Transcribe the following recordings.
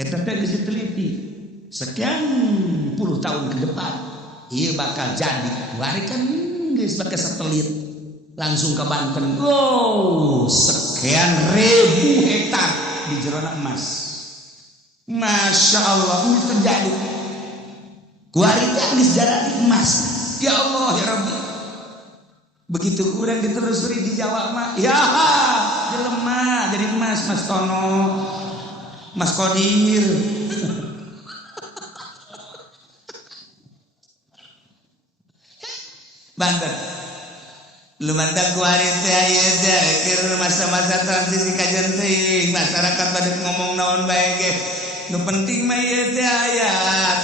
Eta teh geus diteliti sekian puluh tahun ke depan ieu bakal jadi. Kuari kan geus make satelit langsung ke Banten. Wow, sekian ribu hektar di jerona emas. Masya Allah, ini terjadi. Kuari teh geus jadi emas. Ya Allah ya Rabbi. Begitu kurang diterusuri di Jawa mah, ya jelema jadi emas, Mas Tono, Mas Kodir. Banten. Lu mantap kuari teh aya teh keur masa-masa transisi kajian teuing masyarakat pada ngomong naon bae ge. Nu penting mah ieu teh aya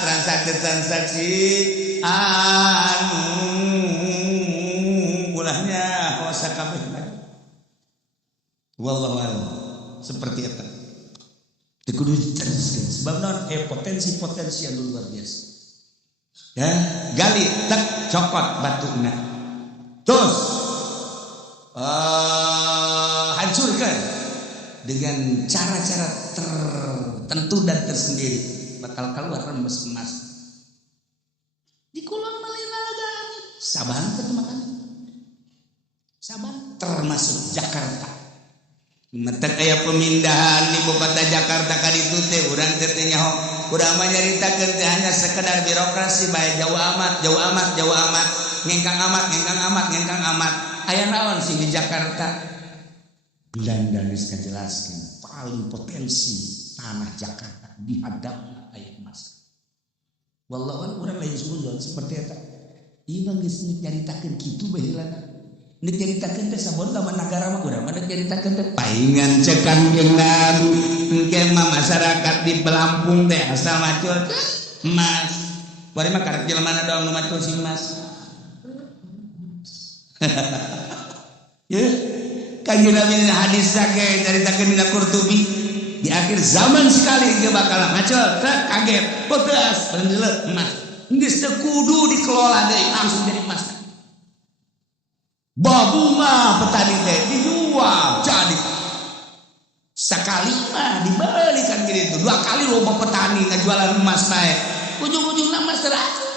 transaksi anu ulahnya hosa kabeh. Wallahu a'lam. Seperti eta. Teu kudu diteruskeun sebab naon potensi-potensi yang luar biasa. Ya, gali tek cokot batuna. Terus hancurkan dengan cara-cara tertentu dan tersendiri bakal keluar emas. Di kulon malinagan Saban makan. Saban termasuk Jakarta. Metek aya pemindahan ibu kota Jakarta ka ditu teh urang teh nyaho urang mah nyaritakeun teh hanya sekedar birokrasi bae jauh amat ngengkang amat aya naon sih di Jakarta. Belanda geus ngajelaskeun paling potensi tanah Jakarta di hadapna aya emas. Wallahu urang lain suzon seperti eta. Ieu mah geus nyaritakeun kitu bae heulana. Nek nyaritakeun teh sabon lamun nagara mah urang mah nyaritakeun teh paingan cekan geungan engke mah masyarakat di Pelampung teh asal macul emas. Bari mah karek jelema doang nu macul si emas. Ya, kanjeng Nabi hadis sake nyaritakeun dina Qurtubi di akhir zaman sekali ge bakal macul teh kaget putus pendeuleuh emas. Geus teu kudu dikelola deui langsung jadi emas. Babu mah petani teh dijual jadi sekali mah dibalikan gitu, dua kali loba petani ngajualan emas bae ujung-ujungna emas terakhir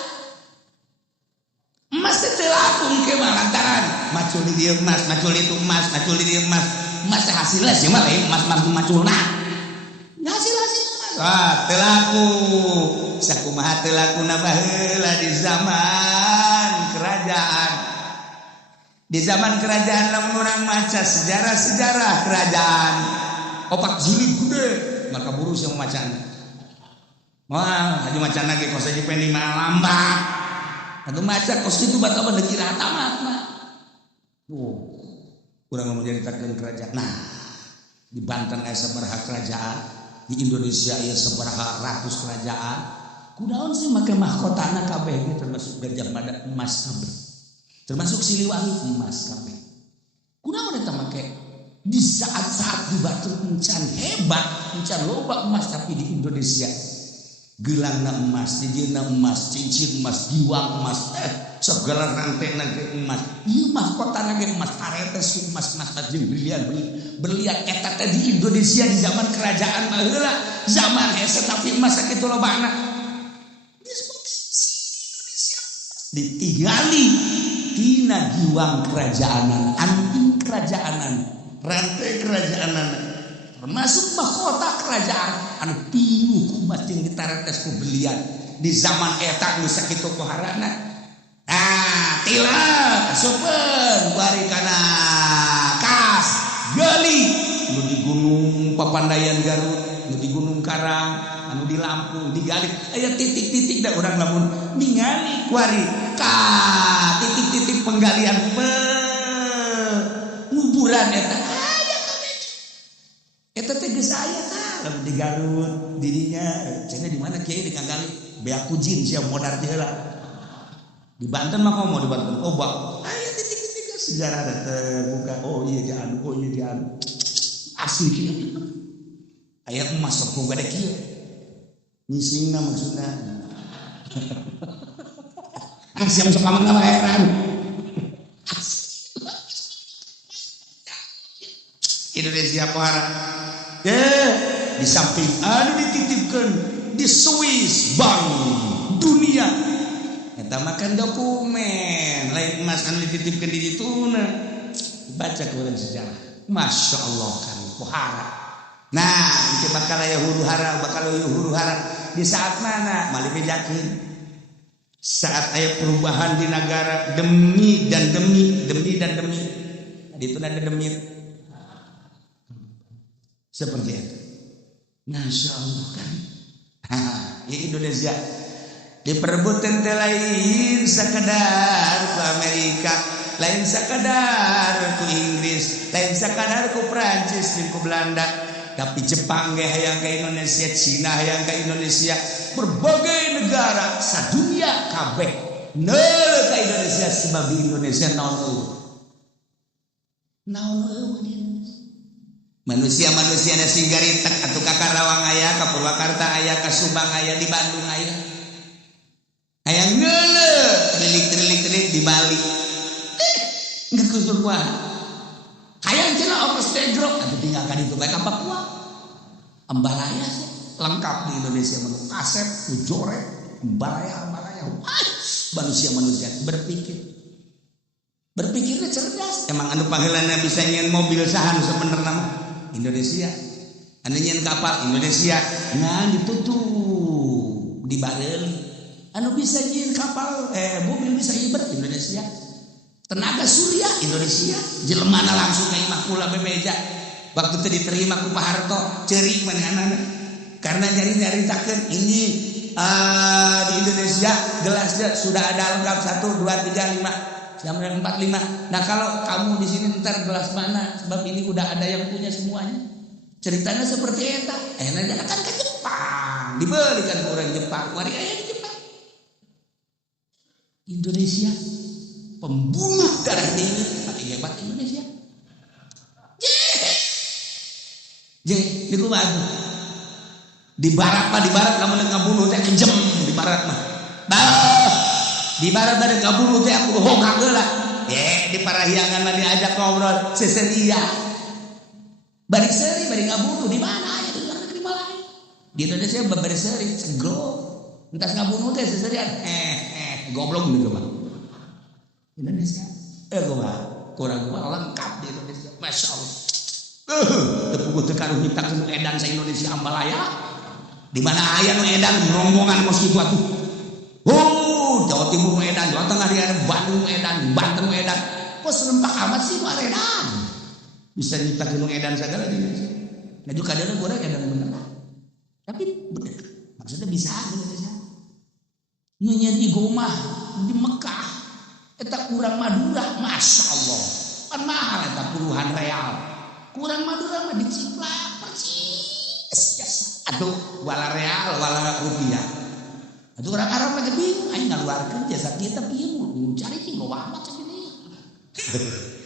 emas teh laku engke mah lantaran macul di dieu emas macul itu emas macul di dieu emas emas hasilna sih mah lain emas maculna hasil emas teu laku sakumaha teu lakuna baheula di zaman kerajaan. Di zaman kerajaan lamun urang maca sejarah kerajaan opak jilid gede maka buru sia macana. Wah, haji macana ge kos aja pengen lima lambat. Atuh maca kos kitu batal mah deuk iraha tamat mah. Urang mau nyaritakeun kerajaan. Nah, di Banten aya sabaraha kerajaan, di Indonesia aya sabaraha ratus kerajaan. Kunaon sih make mahkotana kabeh termasuk Gajah Mada emas kabeh. Termasuk Siliwangi emas kabeh. Kunaon eta make di saat-saat di Batu encan hebat, encan loba emas tapi di Indonesia gelangna emas, dijieuna emas, cincin emas, giwang emas, segala rantena ge emas. Ieu mahkotana ge emas, aretes emas jeung berlian eta teh di Indonesia di zaman kerajaan baheula, zaman hese tapi emas sakitu lobana. Ditinggali tina giwang kerajaanan, anting kerajaanan, rantai kerajaanan, termasuk mahkota kerajaan anu pinuh ku emas jeung ditaretes ku belian di zaman eta geus sakitu poharana. Nah, tilah asupeun bari kana kas geuli nu di Gunung Papandayan Garut, nu di Gunung Karang, anu di Lampung digali aya titik-titik da urang lamun ningali kuari ka titik-titik penggalian penguburan eta aya kabeh eta teh geus aya tah lamun di Garut dirinya cenah di mana kieu di Kagali beak kujin sia modar teh heula di Banten mah komo di Banten bak aya titik-titik sejarah da terbuka iya di anu di anu asli kieu aya emas sok gede kieu nyisingna maksudna siapa sok kamar nama heran Indonesia pohara di samping anu dititipkeun disimpen di Swiss Bank Dunia. Eta makan dokumen lain emas anu dititipkeun di dituna. Baca Quran sejarah. Masya Allah kan pohara. Nah, itu bakal aya huru hara di saat mana? Mali bejakeun. Saat aya perubahan di negara demi dan demi. Itu ada demi seperti itu. Masya Allah kan. Indonesia diperebutkan lain sekadar ke Amerika, lain sekadar ke Inggris, lain sekadar ke Prancis dan ke Belanda, tapi Jepang ge hayang ke Indonesia, Cina hayang ke Indonesia, berbagai negara sadunia kabeh neul ka Indonesia sebab di Indonesia naon di Indonesia. Manusia ada singgaritek atuh ka Karawang aya, ka Purwakarta aya, ka Subang aya, di Bandung aya. Hayang neuleuh trilik di Bali. Geus kusur kuah. Hayang cenah ongkos pedro atuh tinggalkan itu bae ka Papua. Ambalaya lengkap di Indonesia mah. Kasep, ujore, ambalaya. Manusia berpikirnya cerdas. Emang anu panggilanna bisa nyen mobil saha nu sebenarnya mah Indonesia. Anu nyen kapal Indonesia. Nah ditutup di Bareli. Anu bisa nyen kapal mobil bisa iber Indonesia. Tenaga surya Indonesia. Jelemana langsung ka imah kula bebeja. Waktu itu diterima ku Pak Harto, ceurik manehna. Karena nyari-nyaritakeun ini di Indonesia gelasnya sudah ada lengkap 1 2 3 5 sampai 45. Nah kalau kamu di sini ntar gelas mana? Sebab ini udah ada yang punya semuanya. Ceritanya seperti eta. Nanti akan ke Jepang, dibelikan ke orang Jepang. Mari aya di Jepang. Indonesia pembunuh darah dingin, tapi hebat Indonesia. Di rumah di barat kamu ngabunuh teh kejem di barat mah. Di barat ada ngabunuh teh aku hongkak heula. Di parahiangan mah diajak ngobrol seseria. Bari seuri bari ngabunuh di mana aya di luar negeri mah lain. Di Indonesia bari seuri segro. Entas ngabunuh teh seserian. Goblok gitu mah. Indonesia gua kurang lengkap di Indonesia. Masya Allah. Tepuk tekaruh nyiptakeun edan sa Indonesia ambalaya. Di mana aya nu edan rombongan mos kitu atuh. Jawa Timur nu edan, Jawa Tengah dia Bandung nu edan, Banten nu edan. Kok serempak amat sih nu edan? Bisa nyiptakeun nu edan sagala di Indonesia. Nah juga kadang goreng edan bener. Tapi bener. Maksudnya bisa di Indonesia. Nu nyen igomah di Mekah eta kurang Madura, Masya Allah. Kan mahal eta puluhan real. Kurang Madura mah diciplak persis. Aduh, wala real, wala rupiah. Aduh orang Arab lagi bingung, aing ngaluarkeun jasa kieu tapi ieu cari cigo amat segini.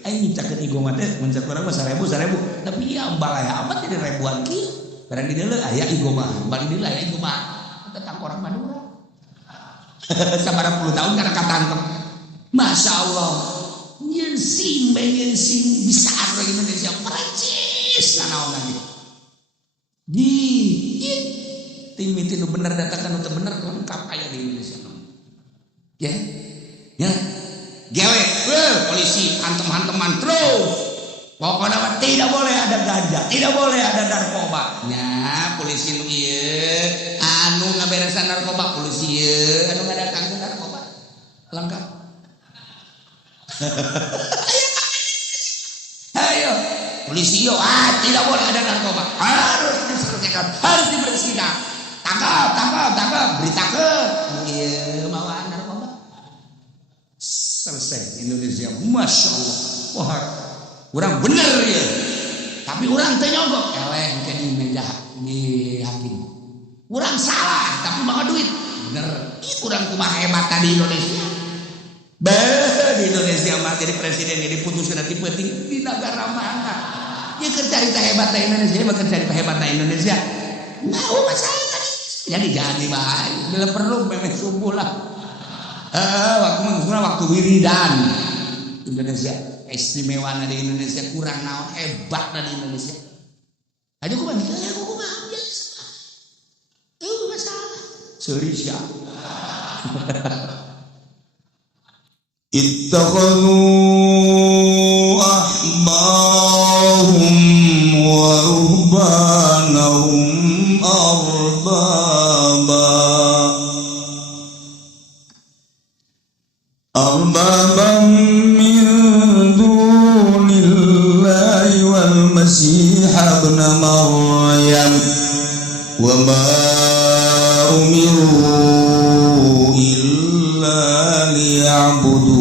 Aing mintakeun igo mah teh mun sakurang mah 1000. Tapi ieu ambalaya amat jadi ribuan kieu. Barang di dieu aya igo mah, bari dieu aya igo mah. Tentang orang Madura. Sabaraha puluh tahun karena katangkep. Masya Allah. Nyen sim bisa orang Indonesia percis nanaon lagi. Timiti nu bener datakan nu bener lengkap aya di Indonesia. Ya. Gawe, polisi hantem-hanteman terus. Pokoknya mah tidak boleh ada ganja, tidak boleh ada narkoba. Nya polisi nu ieu anu ngaberesan narkoba, polisi ieu anu ngadatangkeun narkoba. Lengkap. Ayo, polisi yo tidak boleh ada narkoba. Harus diselesaikan, harus dibersihkan. Tangkap, beritakeun. Ieu mawa narkoba. Selesai Indonesia. Masya Allah. Wah, urang bener ya. Tapi urang teh nyogok eleh ke di meja di hakim. Urang salah tapi bawa duit. Bener. Urang kumaha hebat di Indonesia. Di Indonesia mah jadi presiden jadi putuskeun nanti penting di negara mana. Ya kerja hebat Indonesia, bakal cari hebat Indonesia. Mau masalah jadi baik. Bila perlu memang subuh lah. Waktu wiridan Indonesia istimewa di Indonesia kurang naon hebat di Indonesia. Aja ku bagi aku biasa. Selisya. Ittakhadhu ahbarahum wa ruhbanahum arbaban min dunillahi wal masih ibn maryam wa ma umiru illa liya'budu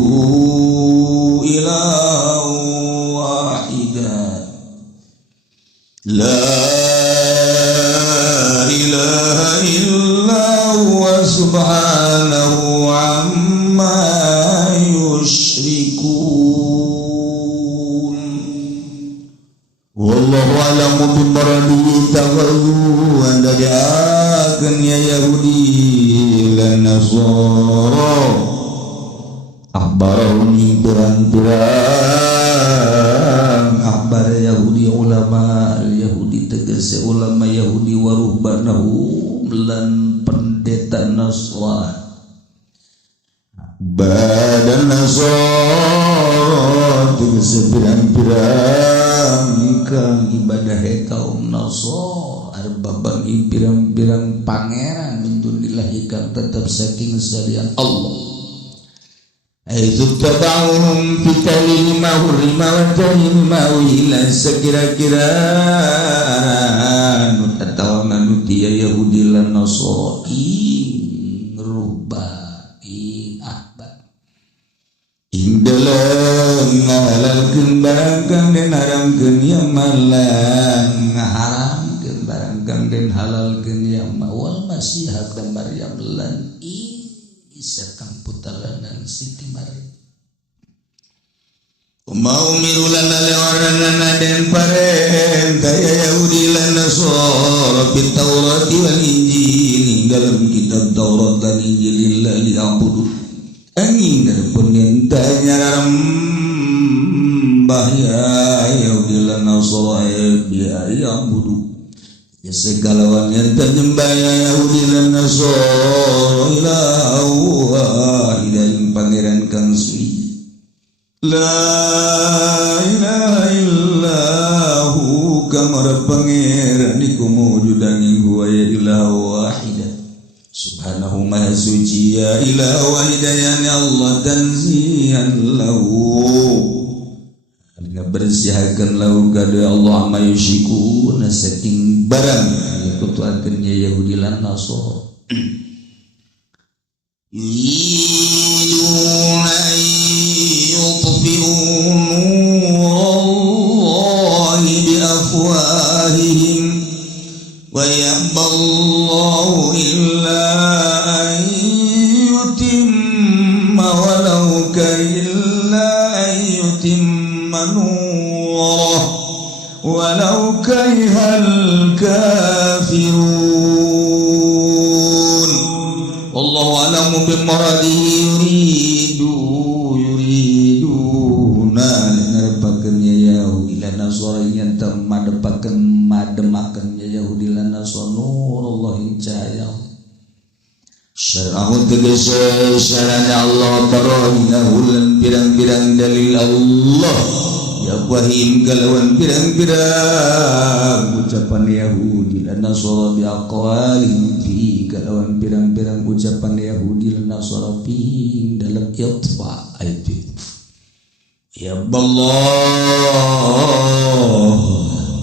ilaha wahida la ilaha illa huwa subhanahu amma yusyrikun. Wallahu a'lamu bimaradihi taghayyu wa daja'akan ya Yahudi lan Nasara akhbaruni pirang-pirang akhbar Yahudi ulama Yahudi tegese ulama Yahudi wa ruhbanahum lan pendeta Nasrani badan Nasara tegese pirang-pirang kang ibadah kaum Nasara arbaban pirang-pirang pangeran min dunillahi kang tetep saking salian Allah. Aizu tabauhum fitalil mahurima wa tahim mawila sekira-kira nutatawa manutia Yahudi lan Nasrani ngerubah ahbab indalam ngahalalkeun barang kang den haramkeun ya malang ngaharamkeun barang kang den halalkeun ya wal masih ibn maryam lan Isa kang putalanan Siti Maryam. Mau mirulan lewaran den parentah ya Yahudi lan Nasara fit Taurat wal Injil dalam kitab Taurat dan Injil lillahi abudu angin darpun ngentanya rambah ya Yahudi lan Nasara ya abudu ya segalawan yang ternyembah ya Yahudi lan Nasara ilaha wahidah pangeran kang suci la ilaha illahu kamar pangeran iku mawjudan huwa ya ilaha wahidah subhanahu maha suci ya ilaha wahidah ya Allah tanzihan lahu bersihkan lahu kada Allah ma yusyikuna saking barang kutuakeun ya Yahudi lan Nasara yuriduna yutfi'u nurallahi bi afwahihim wa ya'ballahu illa an yutimma walau karilla an yutimma nurah walau karihal kafirun. Wallahu a'lamu bimaradihi yuriduna ngarepakeun ya Yahudi lan Nasara yen madepakeun mademakeun ya Yahudi lan Nasara nurullah cahaya syar'ahu tegese syarana Allah barahinahu lan pirang-pirang dalil Allah ya wahim kalawan pirang-pirang ucapan Yahudi lan Nasara bi aqwalihim fi kalawan pirang-pirang ucapan Yahudi lan Nasara fi dalam itfa ayat ya Allah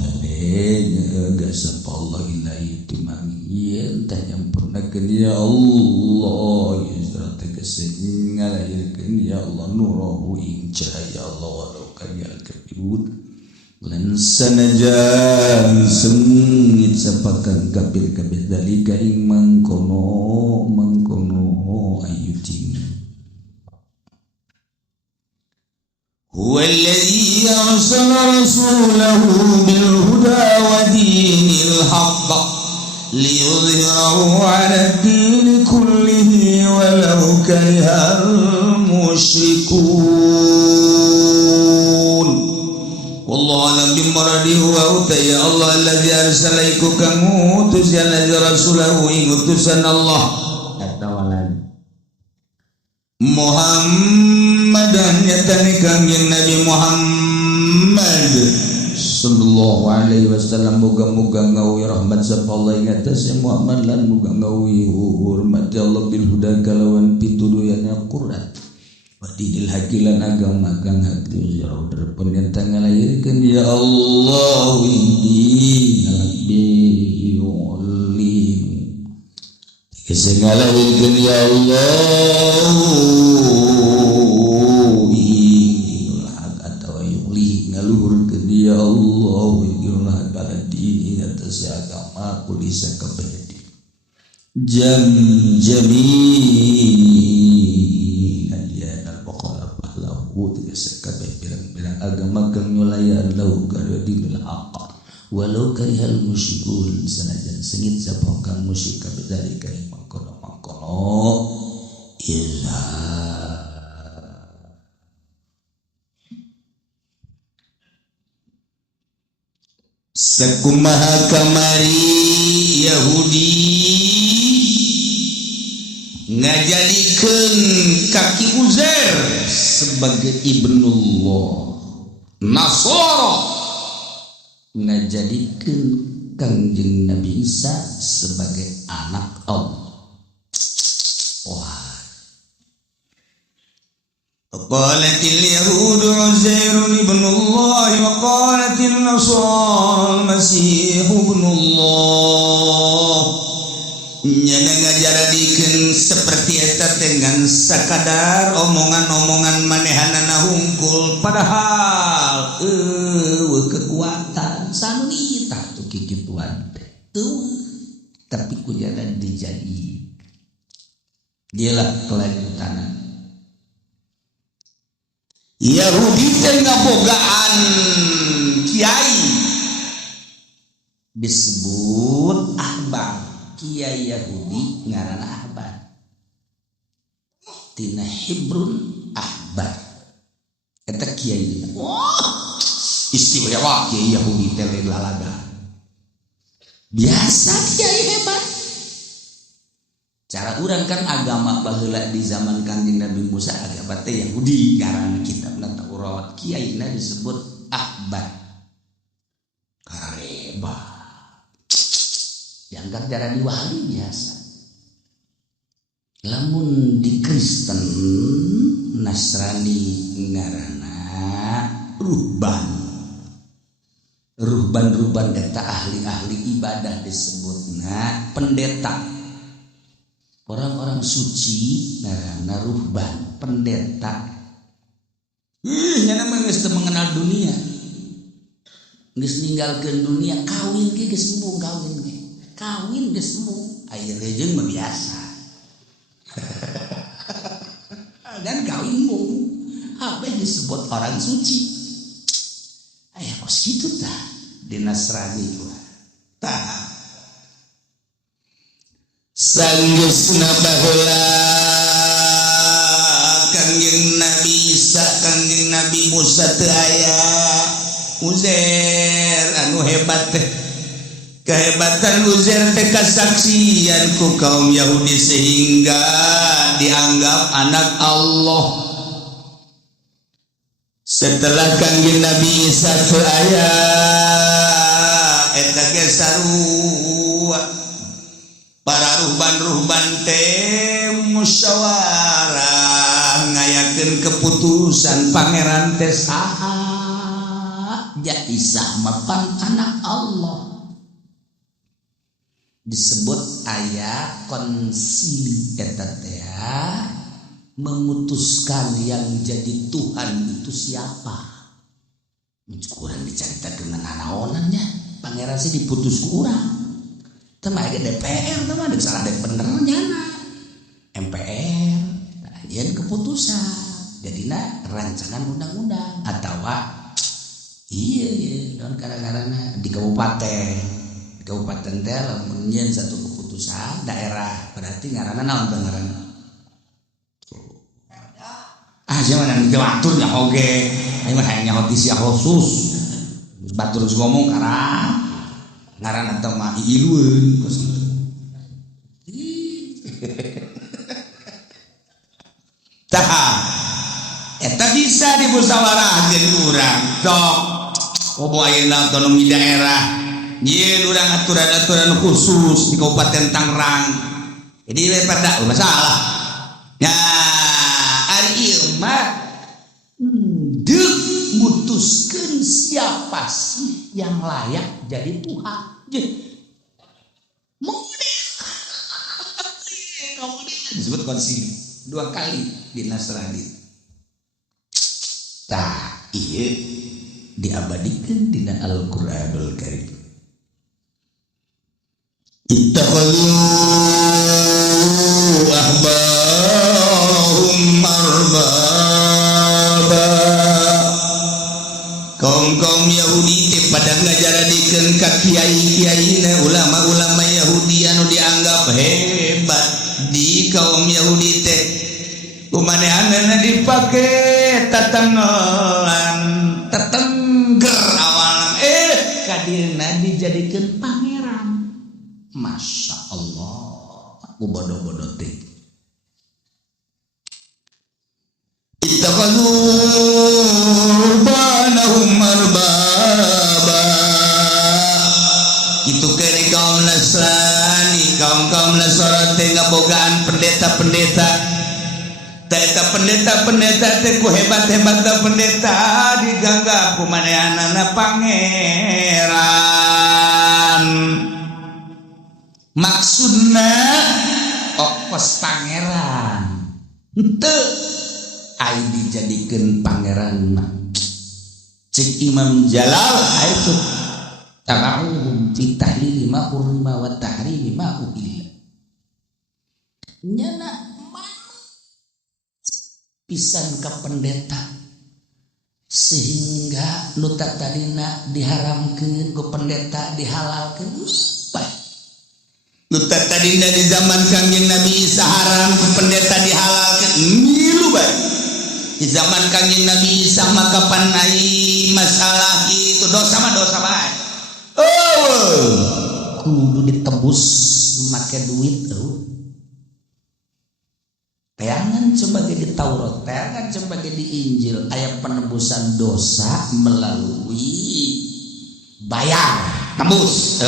adanya gasap Allah ilahi timami entah yang pernah ya Allah ya tegese ngalahirkeun ya Allah nurahu ing cahaya Allah walau kaya kebud lan sanajan sengit sapakan kabir-kabir dalika ing mangkono ayutin huwa alladhi arsala rasulahu bil huda wa dinil haqq liyudhhirahu 'ala ad-din kullihi walau karihal musyrikun. Wallahu a'lam bimaradihi wa utaya Allah alladzi arsala iku kang utus ya rasulahu ing utusan Allah Muhammadan nyatane kangjeng Nabi Muhammad sallallahu alaihi wasallam muga-muga ngawi rahmat sapa Allah ing atase Muhammad lan muga ngawi hormat Allah bil huda kalawan pituduhana Quran wa dinil hakilan agama kang hak zira derpun yen ngalairkeun ya Allah wingi nabi ulin kesengalairkeun ya Allah ingin hak atau yuli ngaluhurkeun ya Allah ingin hak dini atas agama kulisa kabeh jami hadiah al-baqala bahlahu tegese kabeh pirang-pirang agama kang nyulayan lahu karo dinul haq walau karihal musyrikun sanajan sengit sapa kang musyrik kabeh dari kae mangkono iza sakumaha kamari Yahudi ngajadikeun kaki Uzair sebagai ibnullah, Nasara ngajadikeun kangjeng Nabi Isa sebagai anak Allah. Wah. Qalatil yahudu Uzairun ibnullah wa qalatil nasara al-masih ibnullah. Nyana ngajaradikeun seperti eta dengan sakadar omongan-omongan manehanana hungkul padahal kekuatan sanita tuh kikituan teh tapi kunyana dijadi dialah kelanjutan Yahudi teh ngabogaan kiai disebut ahbar. Kiai Yahudi ngaranna ahbar tina Hibrun ahbar eta kiai wah istimewa kiai Yahudi teh lalaga biasa kiai hebat cara urang kan agama baheula di zaman Kanjeng Nabi Musa agama teh Yahudi ngaranna kitabna Taurat kiaina disebut ahbar kareba dianggap darah di wali biasa. Lamun di Kristen Nasrani ngaranna ruhban eta ahli-ahli ibadah disebutna pendeta. Orang-orang suci ngaranna ruhban pendeta. Nya mah geus teu mengenal dunia. Geus ninggalkeun dunia kawin ge geus embung kawin ge. Kawin geus embung aya rejeung mah biasa. Dan kawin embung apa disebut orang suci. Aya kos kitu tah di Nasrani tah. Sanggeusna baheula Kangjeng Nabi Isa Kangjeng Nabi Musa teu aya Uzair anu hebat teh. Kehebatan Uzair teh kasaksian ku kaum Yahudi sehingga dianggap anak Allah. Setelah Kangjeng Nabi Isa teu aya eta ge sarua para ruhban-ruhban teh musyawarah ngayakeun keputusan pangeran teh saha ja Isa mapan anak Allah. Disebut aya konsili eta teh memutuskan yang jadi Tuhan itu siapa. Kurang dicaritakeun nanaonannya pangeran sih diputus ku urang. Teu mah ge DPR teh mah salah dek bener nyana. MPR anjeun keputusan jadina rancangan undang-undang atawa iya dan kadang-kadang di kabupaten teh lamun nyeun satu keputusan daerah berarti ngaranna naon teh ngaranna siapa yang diatur nya oge aing mah hayang nyaho sia khusus batur geus ngomong karang ngaranna teh mah iilueun kos bisa dimusyawarahkeun urang sok komo ayeuna otonomi daerah nyeun urang aturan-aturan khusus di Kabupaten Tangerang jadi we pada masalah ya ari ieu mah deuk mutuskeun siapa sih yang layak jadi Tuhan disebut konsili 2 kali di Nasrani. Tah ieu diabadikeun dina Al-Qur'anul Karim. Ittakhadhu ahbarahum arbaba. Kaum Yahudi teh pada ngajaradikeun ka kiai-kiaina ulama-ulama Yahudi anu dianggap hebat di kaum Yahudi teh kumanehanna dipake tatenggelan tetengger awalan kadirna dijadikeun pangeran. Masya Allah aku bodoh-bodoh teh ittakhadhu banahum arbaba itu kene kaum Nasrani kaum Nasrani teh ngabogaan pendeta-pendeta eta pendeta-pendeta teh ku hebat-hebatna pendeta diganggap ku manehanana pangeran maksudna pos pangeran henteu ai dijadikeun pangeran cik Imam Jalal itu tarahum fi tahlili ma hurma wa tahrimi ma uhilla nyana pisan ka pendeta sehingga nu tadina diharamkeun ku pendeta dihalalkeun bae nu tadina di zaman Kangjeng Nabi Isa haram ku pendeta dihalalkeun milu bae di zaman Kangjeng Nabi Isa maka kapan ai masalah itu dosa mah dosa bae kudu ditebus make duit teangan sebagai di Taurat, teangan sebagai di Injil ayat penebusan dosa melalui bayar, tembus.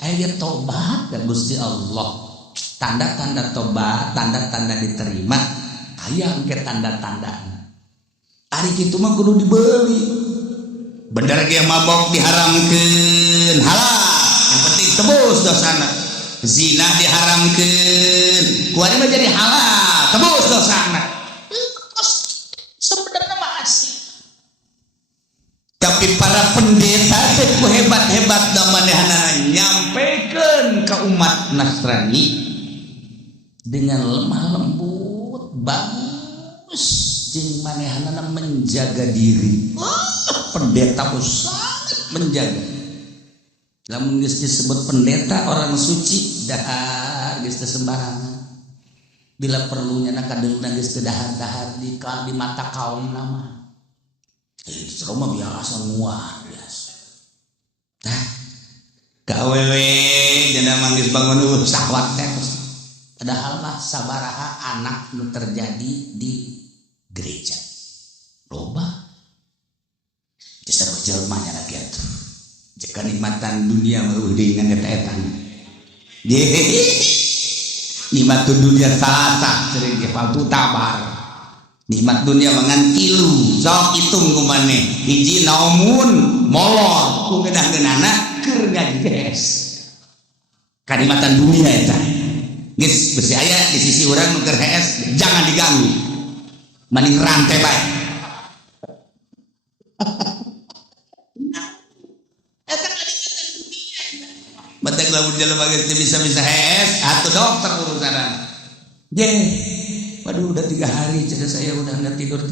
Ayat tobat dan Gusti Allah. Tanda-tanda tobat, tanda-tanda diterima, hayang ke tanda-tanda. Ari kitu mah kudu dibeli. Bener ge mabok diharamkeun, halal. Yang penting tebus dosana. Zina diharamkeun, kuari mah jadi halal, tebus dosana. Sebenarnya masih. Tapi para pendeta teh ku hebat-hebat da manehna nyampekeun ka umat Nasrani dengan lemah lembut, bagus jeung manehna menjaga diri. Pendeta besar menjaga. Lamun geus disebut pendeta orang suci dahar geus teu sembarangan. Bila perlunya na kadeungna geus teu dahar-dahar di mata kaum nama. Itu mah biasa nguah biasa. Tah ka awewe cenah manggis bangun sahwat teh. Padahal mah sabaraha anak nu terjadi di gereja. Loba. Disebut jelema nya lagi atuh. Jika nikmatan dunia mau dengan eta-etan nikmat dunia salasa sering dipaltu tabar nikmat dunia mangan tilu sok hitung kumane hiji naumun molor ku geunah-geunahna keur ngages kanikmatan dunia eta geus besi aya di sisi urang nu keur hees jangan diganggu mending rantai bae batek lamun jelema geus bisa hees atuh dokter urusanan. Waduh udah 3 hari cenah saya udah enggak tidur.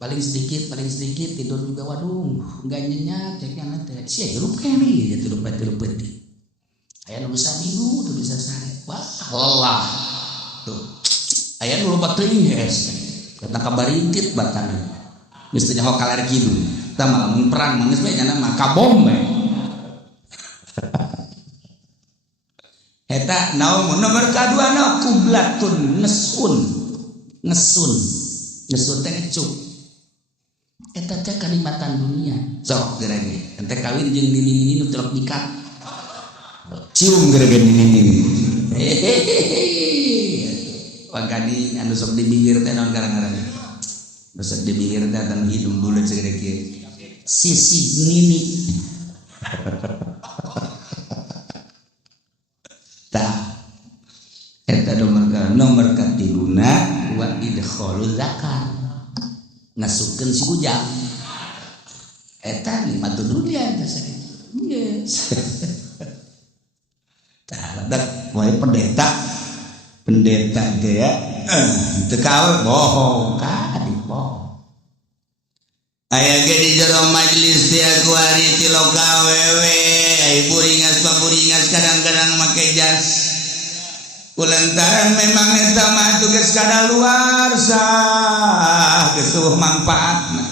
Paling sedikit tidur juga waduh enggak nyenyak ceknya teh. Sia hirup kene ya tidur peuti. Aya nu bisa minggu tuh bisa sare. Wah, lelah. Tuh. Aya nu loba teuing hees. Kata kabarintit batana. Geus teh nyaho kaler kidul. Tah malamun perang manggeus bae nya mah kabom bae. Eta naon nomor kadua na kublatun ngesun Geus teh ngecuk. Eta teh kalimatan dunia. Sok gerege. Ente kawin jeung nini nu telok dikat. Cium gerege nini. Wagani anu sok di bibir teh naon garang-garang. Nu sok di bibir teh atan hidung buleut segede kieu. Sisi nini. Tah. Eta nomor katiluna wa idkhalul zakar. Ngasupkeun si ujang. Eta nikmat dunia teh sakitu. Yes. Tah dak wae pendeta ge ya. Teu kawe bohong ka di bohong. Aya ge di jero majelis teh aku hari ti loka wewe, ai buringas kadang-kadang make jas. Kulantaran memang eta mah tugas kadaluarsa, geus manfaatna.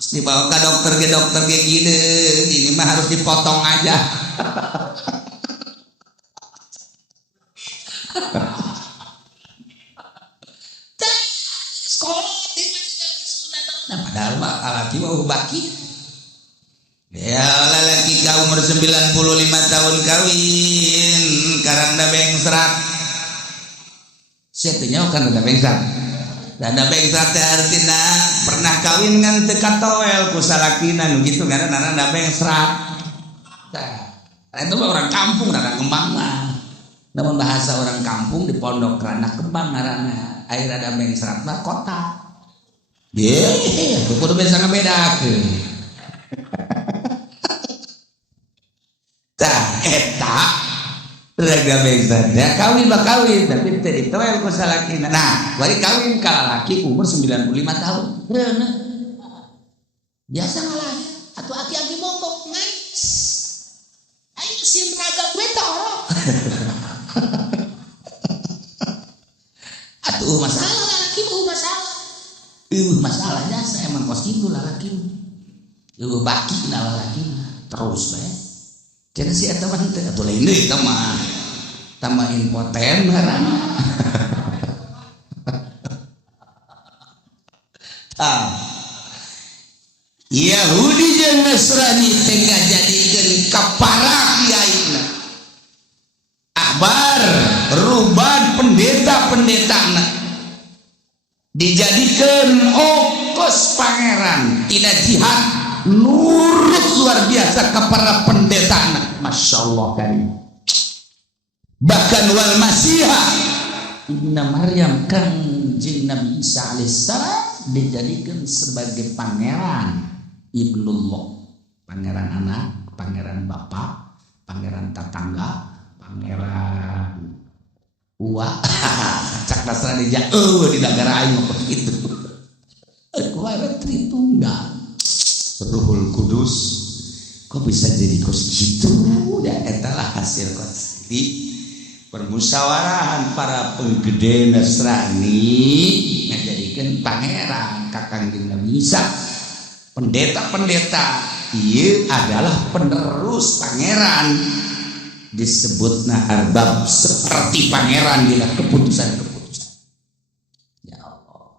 Terus dibawa ke dokter ge gideung, ini mah harus dipotong aja. Nah, padahal mah alaki mah baki. Ya lalaki ka umur 95 tahun kawin karang da bengsrat. Sia teh nyaho kan da bengsrat. Da bengsrat teh artina pernah kawin ngan teu katoel ku salakina nu kitu ngaranna da bengsrat. Tah, eta mah orang kampung rada kembang mah. Namun bahasa orang kampung di pondok ranah kembang ngaranna. Air rada bengsrat mah kota. Ye, kudu bisa ngabedakeun. Tah eta raga bengsat ya kawin tapi teu ditoel ku salakina. Nah, bari kawin ka lalaki umur 95 tahun. Heeh. Biasa ngalah atuh aki-aki bongkok ngais. Aing sieun raga gue torok. Atuh masalah lalaki mah masalah. Masalahnya saya emang kos gitu lalaki. Baki na lalaki terus bae. Jadi si eta mah teh atuh lain deui eta mah. Tambah impoten ngaranna. Yahudi jeung Nasrani teh ngajadikeun kapara kiaina. Ahbar, ruban, pendeta-pendetana dijadikan ongkos pangeran tidak jihad nurut luar biasa kepada pendeta. Masya Allah karim. Bahkan wal masiha Ibnu Maryam kanjeng Nabi Isa alaihissalam dijadikan sebagai pangeran Ibnullah, pangeran anak, pangeran bapak, pangeran tetangga, pangeran Wah, cak Nasrani aja, di negara aing mah begitu. Aku ada Tritunggal, Ruhul Kudus, kok bisa jadi kos gitu? Ya, etalah hasil kos di permusyawaraan para penggede Nasrani ngajadikeun pangeran Kanjeng Nabi Isa. Pendeta-pendeta ieu adalah penerus pangeran. Disebutna arbab seperti pangeran bila keputusan-keputusan. Ya Allah.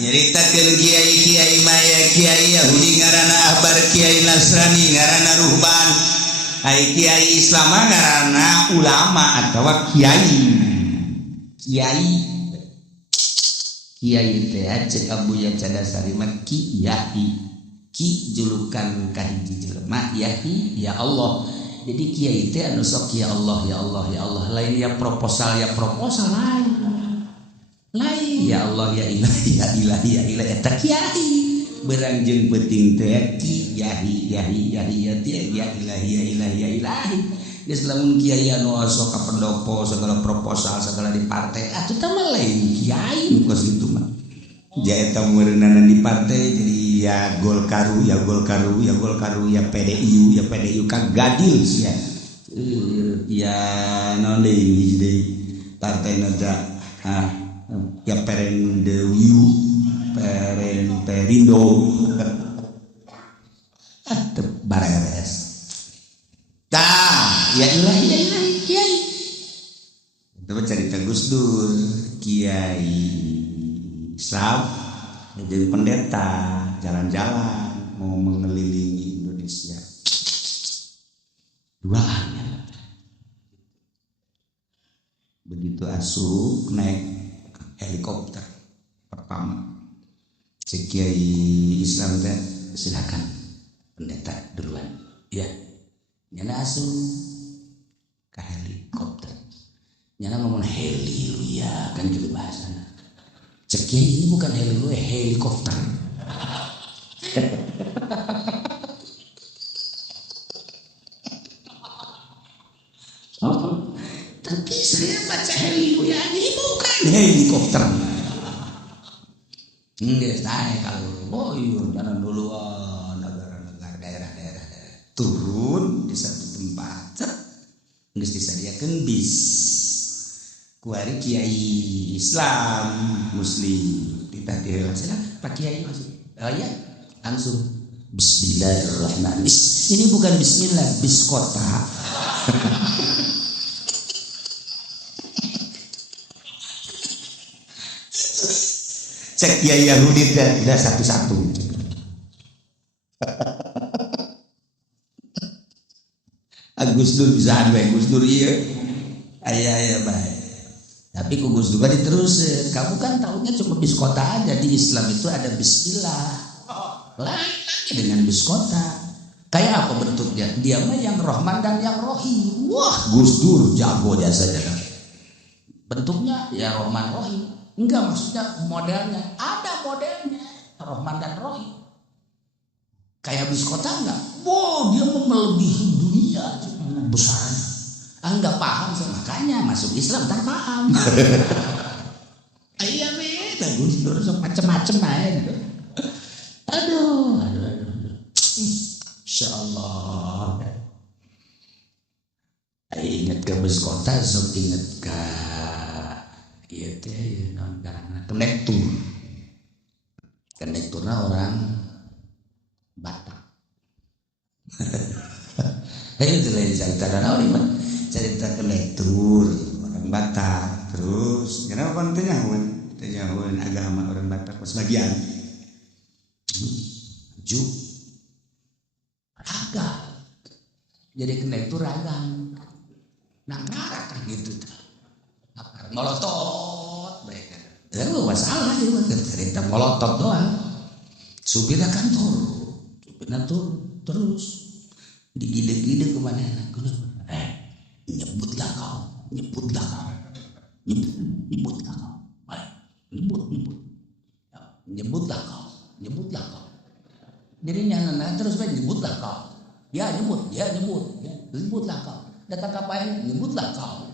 Nyeritakeun kiai-kiai maya kiai Yahudi ngaranna ahbar, kiai Nasrani ngaranna ruhban, ai kiai Islam ngaranna ulama atawa kiai. Kiai teh cek Abuya Cadasari mah kiai. Ki julukan kahiji jelema yahi ya Allah. Jadi kiai teh anu sok ya Allah ya Allah ya Allah, lain ya proposal lain. Ya Allah ya ilahi ya ilahi ya ilahi eta kiai. Berang jeung peuting teh ki yahi ya ilahi ya ilahi. Geus lamun kiai anu sok ka pendopo segala proposal segala di partai atuh teh mah lain kiai nu kos kitu mah. Ja eta meureunana di partai jadi ya Golkaru ya PDIU kan gadil sih ya non deui partai nada ya Perindo bares tah ya ilahi kiai Coba cerita Gus Dur, Kiai Islam, jadi pendeta, jalan-jalan mau mengelilingi Indonesia. Duaan. Begitu asuh naik helikopter pertama, si Kiai Islam teh silakan pendeta duluan, ya. Nyana asuh ke helikopter. Nyana ngomong haleluya kan gitu bahasanya. Cek Kiai ini bukan haleluya, helikopter. Oh, tapi saya baca haleluya ini bukan helikopter. Enggak saya kalau jalan duluan negara-negara daerah-daerah turun di satu tempat, nggak disediakan bis. Kuari Kiai Islam Muslim kita dihasilkan Pak Kiai masuk. Oh ya langsung Bismillahirrahmanirrahim. Ini bukan Bismillah, bis kota. Cek Kiai Yahudi tidak satu-satu. Gus Dur bisa Gus Dur iya. Ayah baik. Tapi ku Gus Dur diterusin. Kamu kan tahunya cuma bis kota aja. Di Islam itu ada Bismillah. Lagi dengan bis kota. Kayak apa bentuknya? Dia mah yang Rahman dan yang Rohim. Wah, Gus Dur jago dia saja. Bentuknya ya Rahman Rohim. Enggak, maksudnya modelnya. Ada modelnya Rahman dan Rohim. Kayak bis kota enggak? Wow, dia mau melebihi dunia besarnya. Enggak paham sih, makanya masuk Islam tak paham. Iya beda Gus Dur macam-macam aja. Aduh. Insyaallah. Ingat ke bis kota, sok ingat ke iya teh konektur. Konekturnya orang Batak. Itu lain cerita naon cerita konektur orang Batak. Terus kenapa pentingnya nyahuan agama orang Batak sebagian juk ragam. Jadi konektur ragam. Nah ngarak kan gitu. Molotot mereka. Ya masalah dia cerita molotot doang. Supirnya kan turun terus digide-gide kemana? Nyebutlah kau. Nyebut. Nyebutlah kau. Jadi nyana terus nyebutlah kau. Ya nyebut. Nyebutlah kau. Datang kapan? Nyebutlah kau.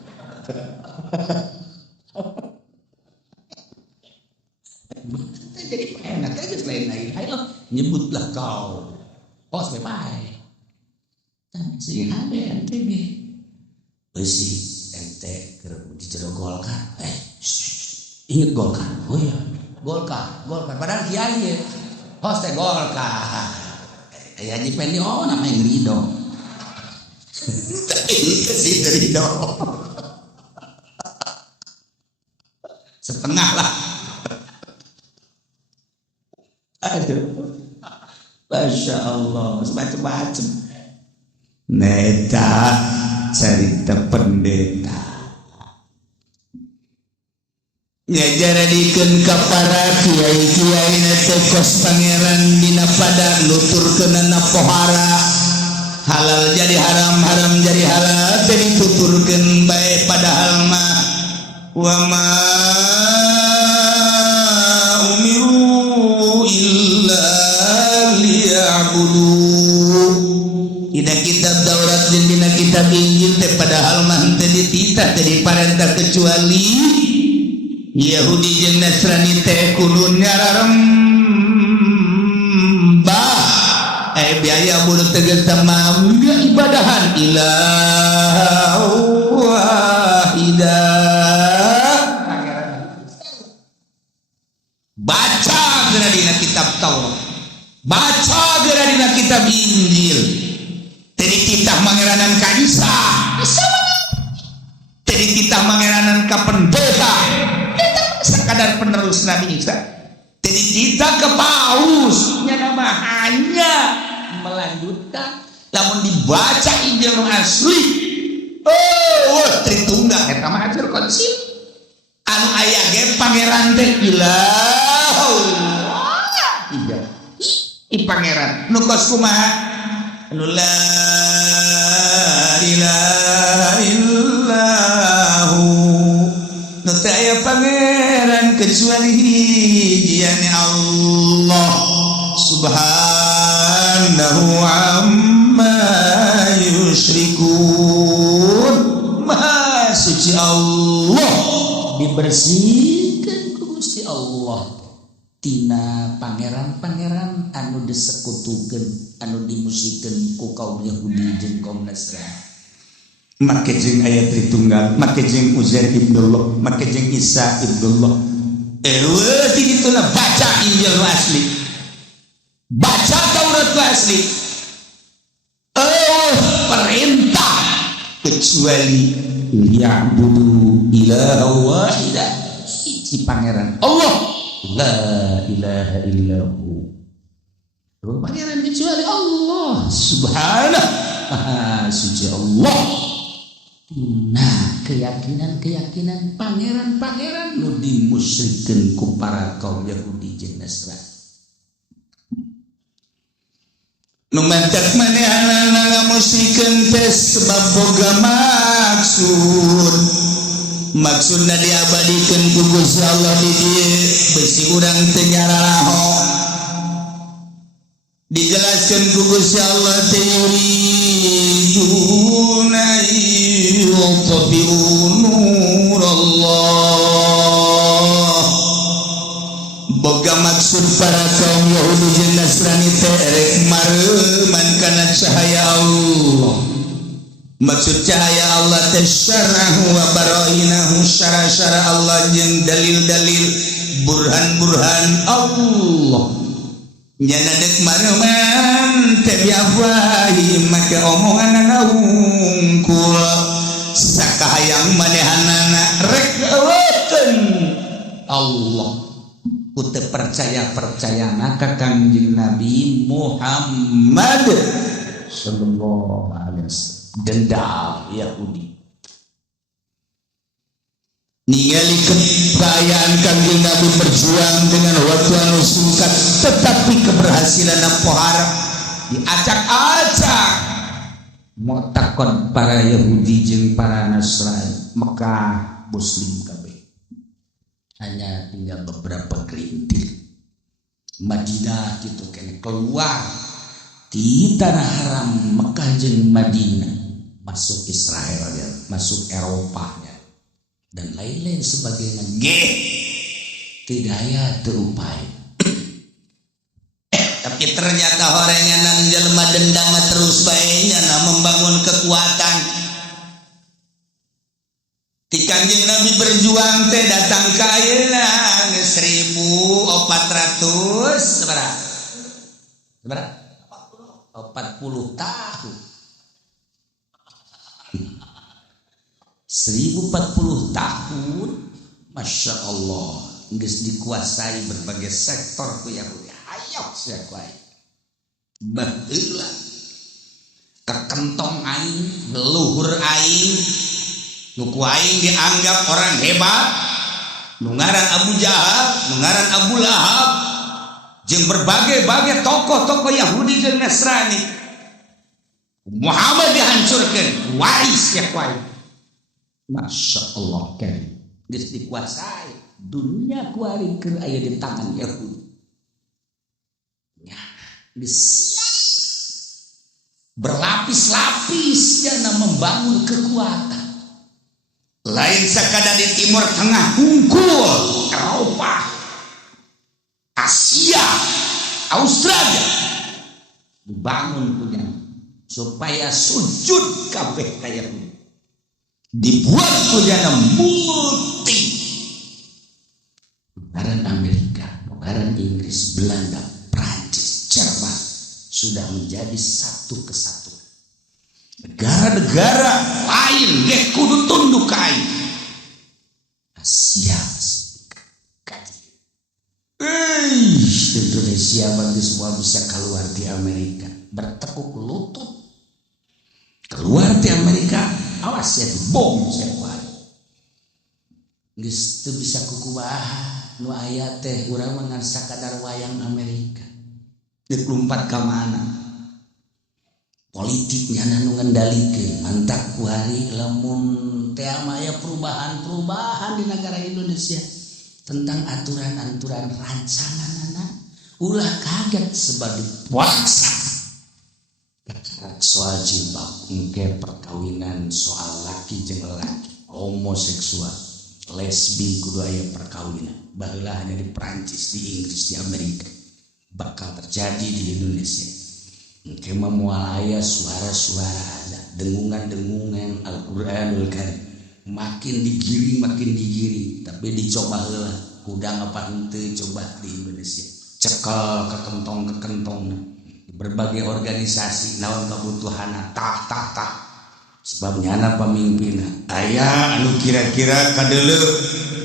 Jadi enak aja selain lain. Ayo nyebutlah kau. Oh sampai si HBNTB besi ente di jero Golkar. Ingat Golkar. Oh iya Golkar. Padahal kiai host Golkar. Haji Pendi namanya Ridho. Si Ridho. Setengah lah. Aduh. Masya Allah, macam-macam. Neta cerita pendeta. Nyajaradikeun ka para kiai-kiai tekos pangeran dina pada nuturkeunana pohara. Halal jadi haram, haram jadi halal, teh dituturkeun bae padahal mah wa ma umiru illa liya'budu. Dina kitab Taurat dan dina kitab Injil teh padahal mah teu dititah teh diparentah kecuali Yahudi jeung Nasrani teh kudu nyararembah biaya bulu tegas sama ibadahan ilah wahidah. Baca geura dina kitab Taurat, baca geura dina kitab Injil. Teu dititah mangeranan ka Isa, teu dititah mangeranan ka pendeta eta sekadar penerus Nabi Isa. Jadi kita ke paus nama hanya melanjutkan lamun dibaca Injil asli Tritunggal eta mah hasil konsip anu aya ge pangeran teh ilah iya i pangeran nu kos kumaha anu la ilaha illahu nu teu aya pangeran kecuali hijieun Allah subhanahu amma yusyrikun. Maha suci Allah dibersihkan ku Gusti Allah tina pangeran-pangeran anu disekutukeun anu dimusikeun ku kaum Yahudi jeung kaum Nasrani. Make jeung aya Tritunggal, make jeung Uzair ibnullah, make jeung Isa ibnullah. Di dituna baca Injil asli. Baca Taurat asli. Perintah kecuali ya'budu ilaha wahida si pangeran Allah la ilaha illahu pangeran kecuali Allah subhanahu maha suci Allah. Nah keyakinan pangeran-pangeran nu dimusyrikeun ku para kaum Yahudi jeung Nasrani nu mantak manehanana ngamusyrikeun teh sebab boga maksudna diabadikeun ku Gusti Allah di dieu beusi urang teu nyararaho dijelaskeun ku Gusti Allah teh yuriduna yutfi'u nurallah boga maksud para kaum Yahudi jeung Nasrani teh rek mareuman kana cahaya Allah. Maksud cahaya Allah teh syar'ahu wa barainahu syara-syara Allah jeung dalil-dalil burhan-burhan Allah. Nyana dek mareuman teh biawahi make omonganna hungkul sakahayang manehanana rek eueukeun Allah. Ku percaya ka Kangjeng Nabi Muhammad sallallahu alaihi wasallam dendam Yahudi ningali kekayaan Kangjeng Nabi berjuang dengan waktu anu singkat tetapi keberhasilan pohara diacak-acak mau takon para Yahudi jeung para Nasrani Mekah muslim kabeh hanya tinggal beberapa gelintir Madinah gitu kene keluar di tanah haram Mekah jeung Madinah masuk Israel ya, masuk Eropa ya, dan lain-lain sebagainya tidak aya terupaya tapi ternyata horenganan jelema dendam terus bae nya membangun kekuatan. Ti Kangjeng Nabi berjuang teh datang ka ayeuna 1400 sabaraha? 40 tahun. 1040 tahun, Masya Allah, geus dikuasai berbagai sektor ku Yahudi. Hayok sia ku aing. Baheula kekentong aing, leluhur aing, nuku aing dianggap orang hebat, nungaran Abu Jahal, nungaran Abu Lahab, jeung berbagai-bagai tokoh-tokoh Yahudi jeung Nasrani. Muhammad dihancurkan, waris ya kuai. Masya Allah kan, geus dikuasai dunia kuari keur aya di tangan Yahudi. Ya, disiap berlapis-lapis jana membangun kekuatan. Lain sekadar di Timur Tengah hungkul, Eropa, Asia, Australia dibangun punya supaya sujud kabeh kaya Yahudi. Dibuat punya multi negara Amerika, negara Inggris, Belanda, Prancis, Jerman sudah menjadi satu kesatuan. Negara-negara lain ge kudu tunduk ka aing. semua bisa keluar di Amerika, bertekuk lutut keluar di Amerika, awas ya dibom siapa geus teu bisa kukubaha nu aya teh urang mah sakadar wayang Amerika deuk lompat ka mana politiknya anu ngendalikeun mantap ku hari lamun teh aya perubahan di negara Indonesia tentang aturan-aturan rancanganana ulah kaget sebagai puasa soal jilbab engke perkawinan soal laki jeung laki homoseksual lesbi kudu aya perkawinan baheula hanya di Perancis di Inggris di Amerika bakal terjadi di Indonesia engke mah moal aya suara-suara ada dengungan-dengungan Al-Qur'anul Karim makin digiring tapi dicoba heula kudang apa henteu coba di Indonesia cekel ke kentong berbagai organisasi naon kebutuhanna tah sebabnya anak pemimpin aya anu kira-kira kadeuleu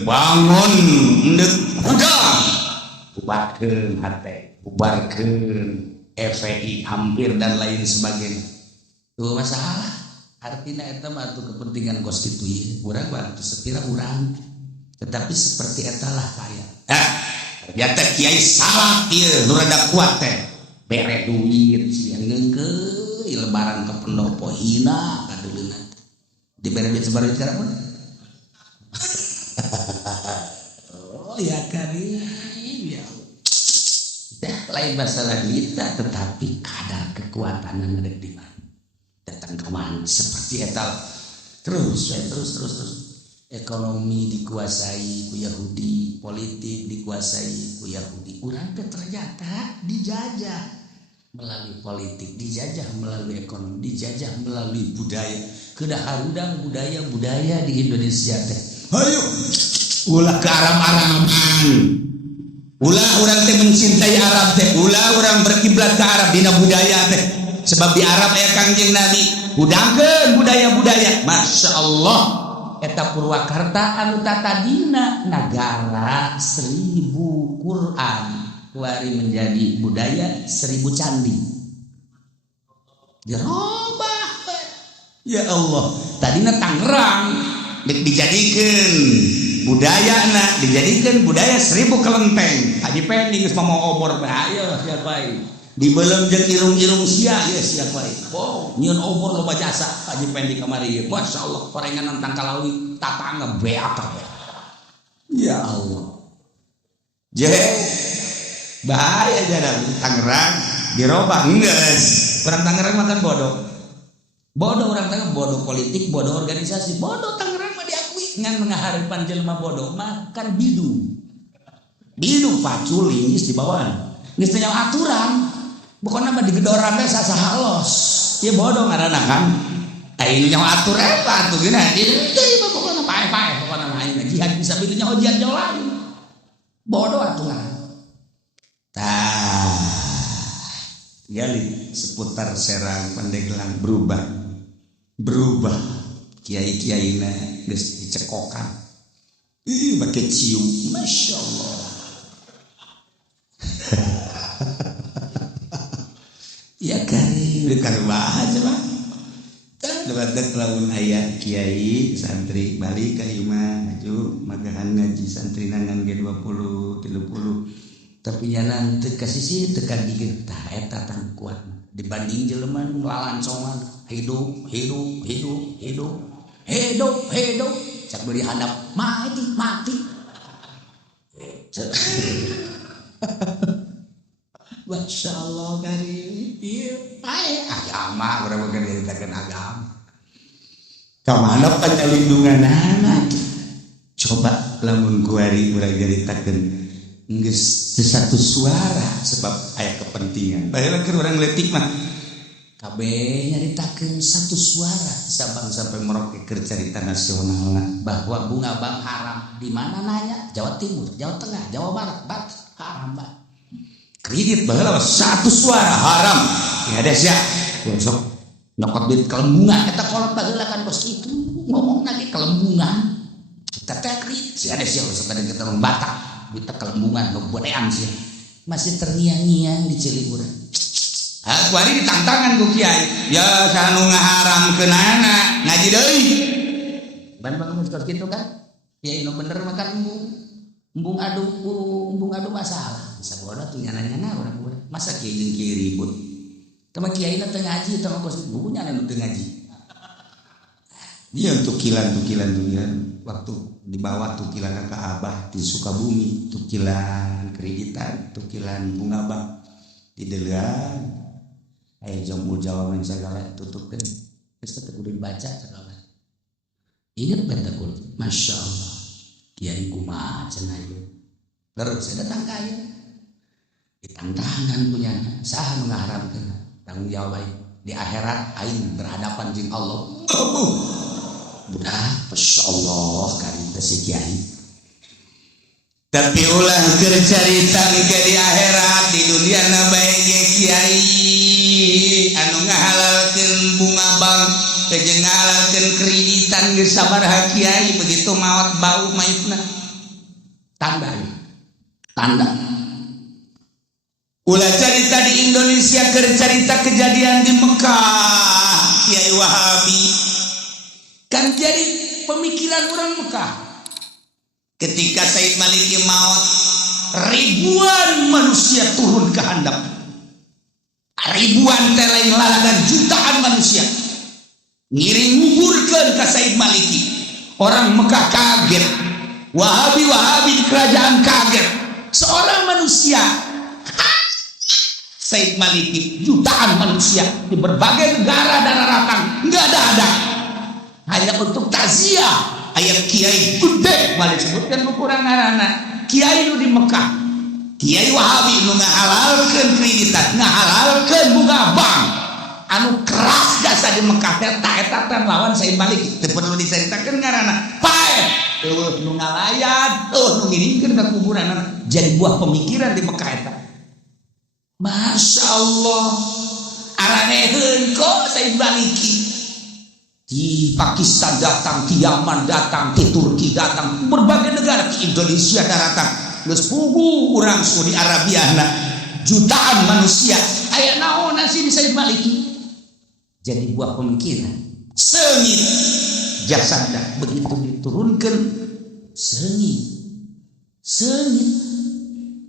bangun endeup hudang bubarkeun hate bubarkeun FPI hampir dan lain sebagainya tuh masalah artinya eta mah atuh kepentingan konstitusi urang mah sepira urang tetapi seperti eta lah kaya ternyata kiai salah ieu nu rada kuat teh bere duit sian ngeungkeul lebaran ke pendopo hina kadeuleunan dibere duit sebar duit karapun oh ya karim ya dah lain masalah kita tetapi kadar kekuatan ada di mana datang kemana seperti eta terus ekonomi dikuasai ku Yahudi politik dikuasai ku Yahudi urang teh ternyata dijajah melalui politik dijajah melalui ekonomi dijajah melalui budaya kedah harudang budaya di Indonesia teh hayu ulah ke Arab-Araban ulah urang teh mencintai Arab teh ulah urang berkiblat ke Arab dina budaya teh sebab di Arab aya Kangjeng Nabi udangkeun budaya-budaya Masya Allah eta Purwakarta anu tatadina negara 1000 Quran kuari menjadi budaya 1000 candi dirobah ya Allah tadina Tangerang dijadikeun budayana dijadikeun budaya 1000 kelenteng Haji Pendi geus mau obor bae ayo siapa dibelem jeung irung-irung sia ya siapa oh nyieun obor loba jasa Haji Pendi kamari Masya Allah korengan tang kalawi tatangga beak ya Allah bahaya jarang Tangerang dirobah geus orang Tangerang makan bodoh orang Tangerang bodoh politik bodoh organisasi bodoh Tangerang mah diakui ngan mengahareupan jelema bodoh makan bidu pacul geus di bawah geus teh aturan bukan nama digedoran teh sasaha halos ieu bodoh ngaranna kan aya nu nyawa atur eta atuh geuna ieu teh pokona pae pokona mah ayeuna jihad bisa bidunya jihad jauh lain bodoh atuh gali seputar Serang Pandeglang berubah kiai-kiaina geus dicekokan make cium Masya Allah ya kari karubaha aja mah debat lamun aya kiai santri balik ka imah maju magahan ngaji santri nangan G20 30 tapi nyanan teu kasisi tekan digeu tah eta tang kuat dibanding jelema nu lalancongan hidup cak beri hadap mati Masya Allah karim agama urang mah nyaritakeun agama kamana panjalindungan anak coba lamun kuari urang nyaritakeun geus teu satu suara sebab aya kepentingan baheula keur urang leutik mah kabeh nyaritakeun satu suara sabang sampai Merauke keur carita nasionalna bahwa bunga bank haram di mana nanya Jawa Timur Jawa Tengah Jawa Barat haram Mbak kredit baheula satu suara haram ya ada sia besok nyokot duit kelembungan eta kolot baheula kan bos itu ngomong lagi kelembungan kita teh kredit sia ada sia besok ada kita Batak duit kelembungan bodean sih masih terngiang-ngiang di Cilipura. Aku hari ditantangan ku kiai, ya sanu ngaharam kenana ngaji deui. Ban bangun seperti itu kan? Kiai no bener makan embung adu masalah. Saboda tuh nyana-nyana urang masa kiai jeung kiai ribut. Tama kiai na teu ngaji, tama kos bukunya anu teu ngaji. Dia tukilan waktu di bawah tukilan ke Abah di Sukabumi, tukilan kreditan, tukilan bunga bang di degan. Ayo jombul jawaban segala tutupkan. Terus tetap udah dibaca segala. Ingat bentakul, masya Allah. Kiai kumaha cenah ieu. Terus saya datang kaya. Ditantangan punya saha nu ngaharamkeun tanggung jawab di akhirat aing berhadapan jeung Allah. Budak, masya Allah kari si kiai. Tapi ulah keur carita ke di akhirat di dunia na bae ge kiai anu ngahalalkeun bunga bank jeung ngahalalkeun kreditan geus sabaraha kiai begitu maot bau maitna tanda ulah carita di Indonesia keur carita kejadian di Mekah Kiai Wahabi kan jadi pemikiran orang Mekah ketika Said Maliki maut ribuan manusia turun ke handap ribuan lain lalagan jutaan manusia ngiring nguburkeun ka Said Maliki orang Mekah kaget Wahabi di kerajaan kaget seorang manusia Said Maliki jutaan manusia di berbagai negara daratan nggak ada hanya untuk takziah ayat kiai gede malah disebutkan ukuran ngaranna kiai nu di Mekah Kiai Wahabi nu ngahalalkeun kreditan ngahalalkeun bunga bank anu keras jasa di Mekah eta lawan Said Maliki teu perlu diceritakeun ngaranna pae nu ngalayan nu ngiringkeun ka kuburan jadi buah pemikiran di Mekah eta Masya Allah araneheun kok Said Maliki di Pakistan datang, di Yaman datang, di Turki datang, berbagai negara, di Indonesia datang. Geus pugu urang Saudi Arabia jutaan manusia. Aya naon sih di Said Maliki? Jadi buah pemikiran. Sengit jasada begitu diturunkan sengit.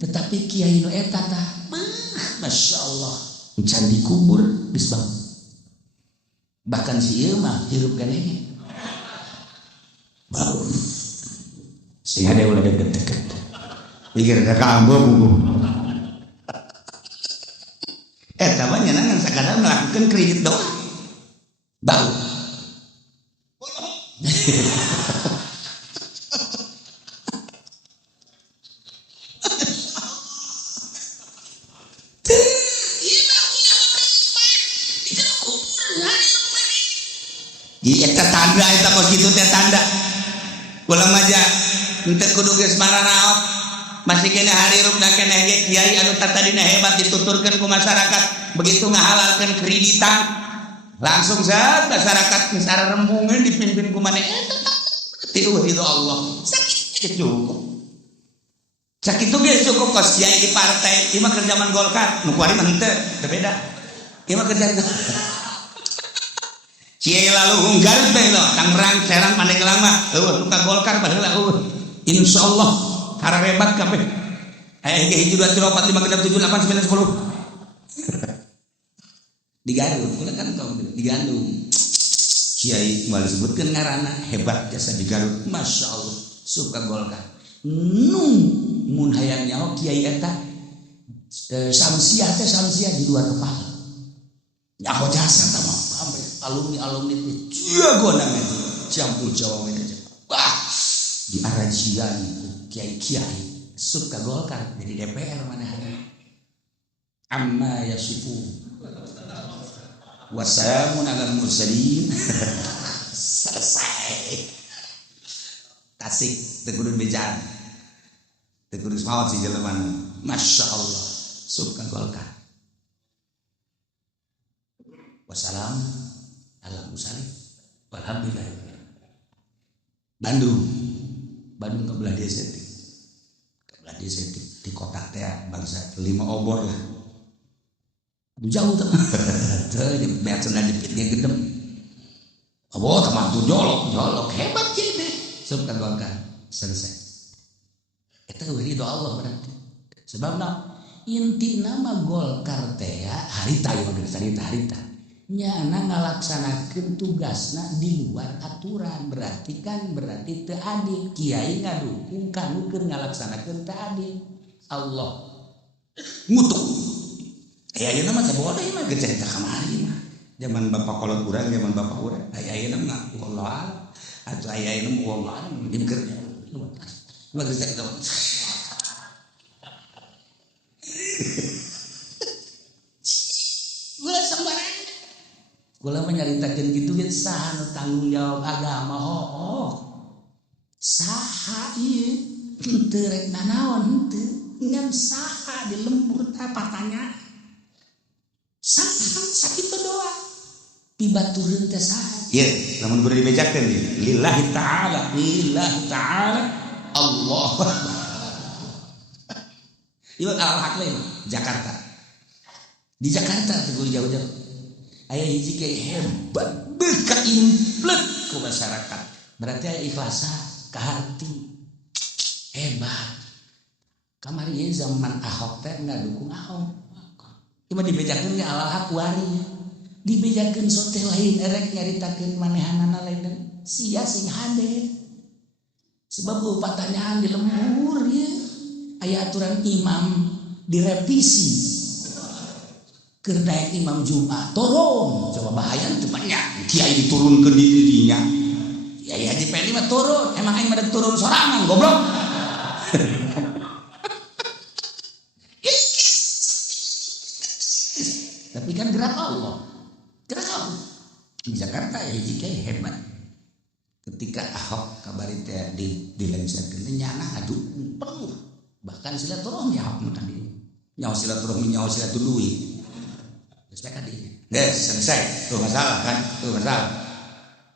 Tetapi kiai nu eta tah, Masya Allah, can dikubur geus bangun. Bahkan si ieu mah hirup ganenge bau si ada ulah deket pikir ka ambo buku eta mah nyanangan sakadar melakukan kredit doang bau eta tanda eta kos kitu teh tanda ulah maja henteu kudu geus maranaot masih kena harirup da keneh ge kiai anu tadina hebat dituturkeun ku masyarakat begitu ngahalalkeun kreditan langsung zat masyarakat geus arerembungeun dipimpin ku maneh eta ti itu Allah sakit cukup sakitu ge cukup kos kiai di partai ieu mah keur zaman Golkar nu kuari mah henteu teu beda ieu mah kerjaan Kiai lalu hunggar teh lo, Tangerang, Serang, Pandeglang mah, luka Golkar baheula insyaallah hararebat kabeh. Hiji 2 3 4 5 6 7 8 9 10. Di Garut, kula kan kau di Bandung. Kiai malah sebutkeun ngaranna hebat jasa di Garut, Masya Allah, suka Golkar. Mun hayang nyaho kiai eta samsiah di luar kepala. Nyaho jasa tah alumni itu jago namanya campur Jawa aja di arajian kiai suka Golkar jadi DPR mana hari amma yasifu wassalamun ala mursalin selesai tasik tegurun bejan tegurun maut si jeleman Masya Allah suka Golkar wassalam Alhamdulillah, alhamdulillah. Bandung kebelah dia setting. di kotak teh bangsa 5 obor lah. Jauh teman. Teu beat cenah jepit dia gedem. Oh, teman tuh jolok hebat jadi. Sok kaduangkan selesai. Eta ridho Allah berarti. Sebab inti nama Golkar teh harita ieu harita. Nyana ngalaksanakeun tugasna di luar aturan berarti teu adil. Kiai ngadukung kanu keur ngalaksanakeun teu adil. Allah ngutuk. Ayeuna mah teh boleh mah cerita kamari mah. Zaman bapak kolot urang, zaman bapak urang. Ayeuna mah Allah atuh ayeuna mah Allah dikeun. Mah cerita Gula sembarang. Gula menyaritakeun kitu ge saha nu tanggung jawab agama saha ieu teu rek nanaon teu ngan saha di lembur teh patanya saha sakitu doa pibatureun teh saha ieu lamun kudu dibejakeun lillahi ta'ala Allah ieu al-haq lain Jakarta di Jakarta teu jauh-jauh aya hiji kiai hebat beuka implek ku masyarakat berarti aya ikhlasa ka hati hebat kamari ieu zaman Ahok teh ngadukung Ahok cuma dibejakeun ge al-haq wari dibejakeun sote lain erek nyaritakeun manehanana lain sia sing hade sebab pertanyaan di lembur ya aya aturan imam direvisi keur daek imam Jumat turun coba bahaya teu banyak kiai diturunkeun di dinya kiai Haji Pendi mah turun emang aing mah turun sorangan goblok tapi kan gerak Allah di Jakarta ya hiji kiai hebat ketika Ahok kabari teh dilengsarkeun nyana adu penuh bahkan silaturahmi Ahok tadi nyawa silaturahmi nyawa silatuluy selesai tuh masalah kan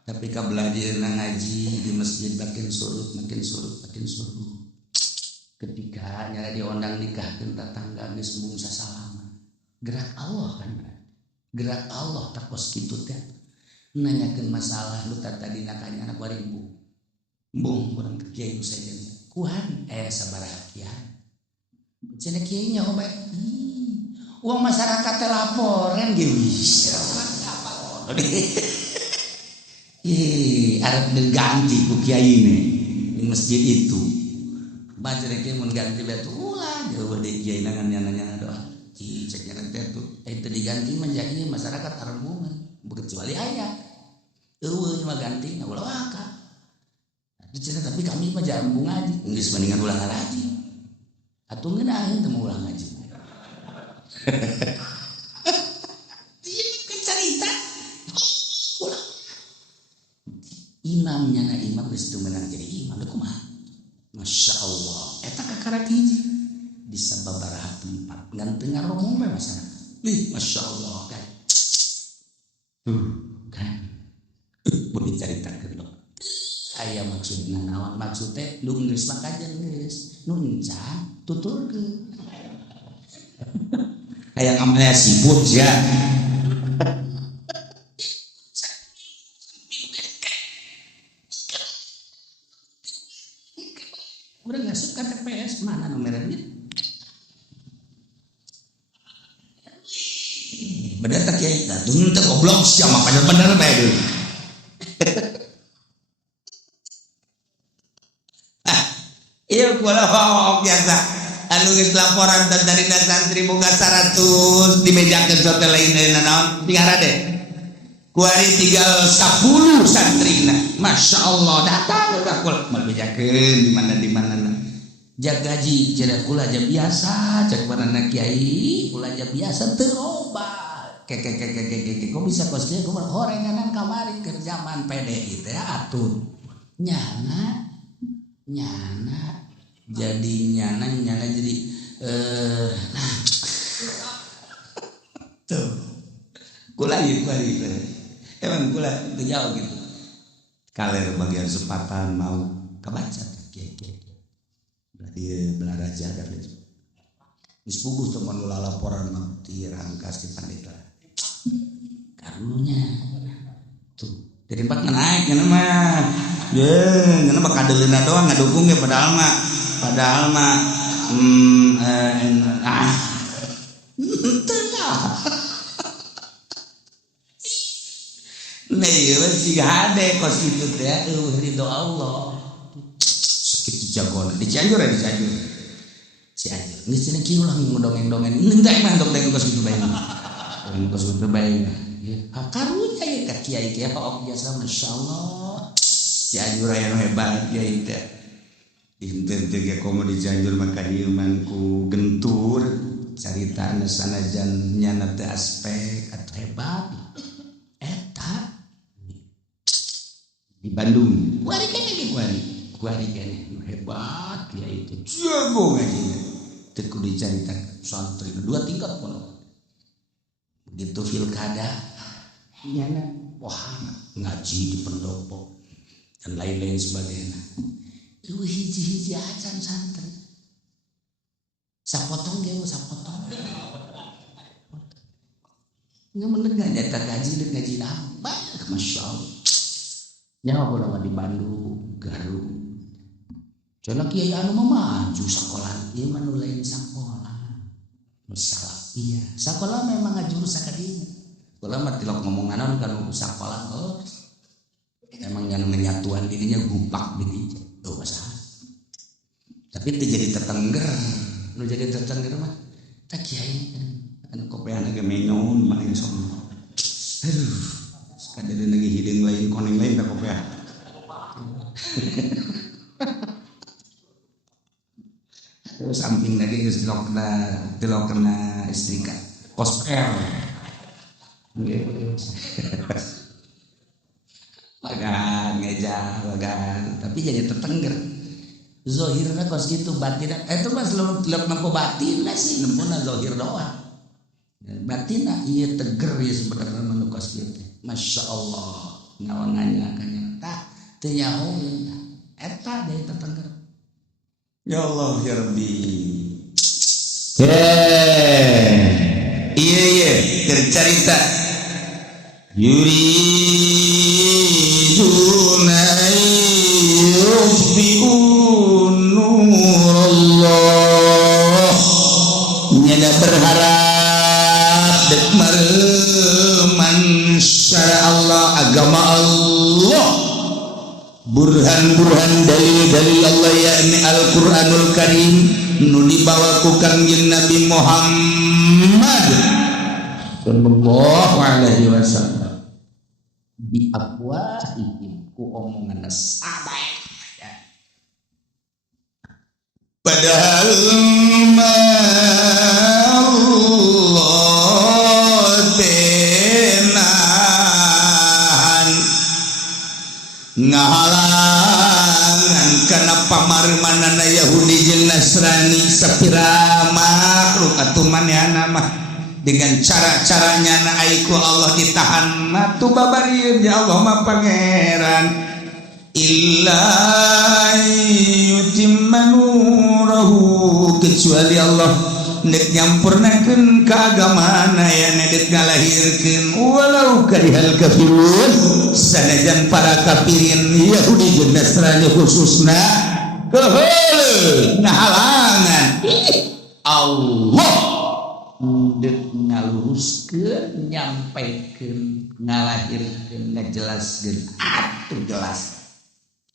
tapi ka belajar ngaji di masjid makin surut ketika nyara diondang nikahkeun tetangga geus mung sasalaman gerak Allah kan gerak Allah takos kitu teh nanyakeun masalah lu tadina ka anak warimbu bung urang kiai nu saja kuhan sabaraha kiai cenah kiai nya bae uang masyarakat teh laporan ge bisa. Arep diganti ku kiai di masjid itu. Baca rek mun ganti batu ulah jauh deui kiai nanya doa. Cek nyaran teh tuh itu diganti menjadi masyarakat arembungan kecuali aya. Eueuh mah ganti ulah waka. Tapi kami mah jarang ngaji. Geus mendingan ulah ngaji. Atuh ngeunaheun teu ulah ngaji. Ini cerita imamnya imam geus teu meunang jadi imam kumaha Masya Allah eta kakarak hiji di sababaraha tempat ngan teu ngaromong bae masyarakat Masya Allah kan boleh caritakeun lo aya maksudna naon maksud teh nu geus mah kajen geus nu encan tuturkeun kayak namanya sibuk ya udah nggak suka TPS mana nomornya bener tak kiai tuh nanti goblok siapa bener baik dulu iya kuala hok biasa anu geus laporan dari santri boga 100 dimejakeun sote lain naon tinggal deh kuari tinggal 10 santrina Masya Allah datang kakul mal bejakeun di mana jaga gaji cenah kula aja biasa cek manana kiai kula aja biasa teu loba kok bisa kos dia kumaha horenganan kamari keur zaman PDI teh atuh nyana jadi nyana jadi tuh kula ieu emang kula teu jauh gitu kaler bagian sepatan mau kebaca kiai berarti belah raja dan geus puguh teu mun laporan mah ti rangkas ti pandeta karunya tuh jadi empat naik ngana mah ngana mah kadeleuna doang ngadukung ge padahal mah teu lah nah ieu sih hade kos kitu teh ridho Allah sakitu jagona di Cianjur geus cenah kieu ulah ngedongeng-dongeng enggak mah dongeng kos kitu bae kos kitu bae karunya ya ka kiai biasa masyaallah Cianjur aya hebat ya teh dinten teh ge komo di Cianjur maka ieu mangku gentur carita sanajan nyana teh aspek atuh hebat eta di Bandung kuari kene hebat ya itu jago ngajinya teu kudu dicaritakeun santri 2 tingkat kono begitu pilkada nyana wah ngaji di pendopo dan lain-lain sebagainya itu hiji-hiji acan santri sapotong nggak mendengar nyata ngaji apa masya Allah nyawa kalau di Bandung Garut Jana kiai anu maju sekolah ieu mah lain sakola masalah iya sakola memang ngajurus sakadinya sekolah mah tilok ngomonganan kan sakola emang yang menyatuan dirinya gupak dirinya masalah tapi itu jadi tetengger nu jadi tetengger mah tak kiai anu kopean ge menyon main sono aduh kadang lagi hidung lain koneng lain tak kopean terus samping lagi geus delok kena istrika kosper bagan tapi jadi tetengger zohirna kos gitu batin itu mas lu nempo batin lah sih nempuna zohir doang batinna iya teger ya sebenarnya manu kos gitu masya Allah ngawangannya kanya tak teu nyaho eta dari tetengger ya Allah ya Rabbi iya tercerita yuriduna yusbi'un nurallah nyada berharap dek mareman syara Allah agama Allah burhan-burhan dalil-dalil Allah yakni Al-Qur'anul Karim nu dibawa ku Kangjeng Nabi Muhammad sallallahu alaihi wasallam bi afwahihim ku omongan sabai padahal Allah tenan ngahalangan kana pamarmanana Yahudi jeung Nasrani sapira makhluk atuh manehna mah dengan cara-caranya na aiku Allah ditahan matu babarieun ya Allah mah pangeran illa yutimma nurahu kecuali Allah nek nyampurnakeun ka agamana ya nek ngalahirkeun walau karihal kafirun sanajan para kafirin Yahudi jeung Nasrani khususna keheuleuh ngahalangan Allah dek ngaluruskeun nyampaikeun ngalahirkeun ngajelaskeun atuh jelas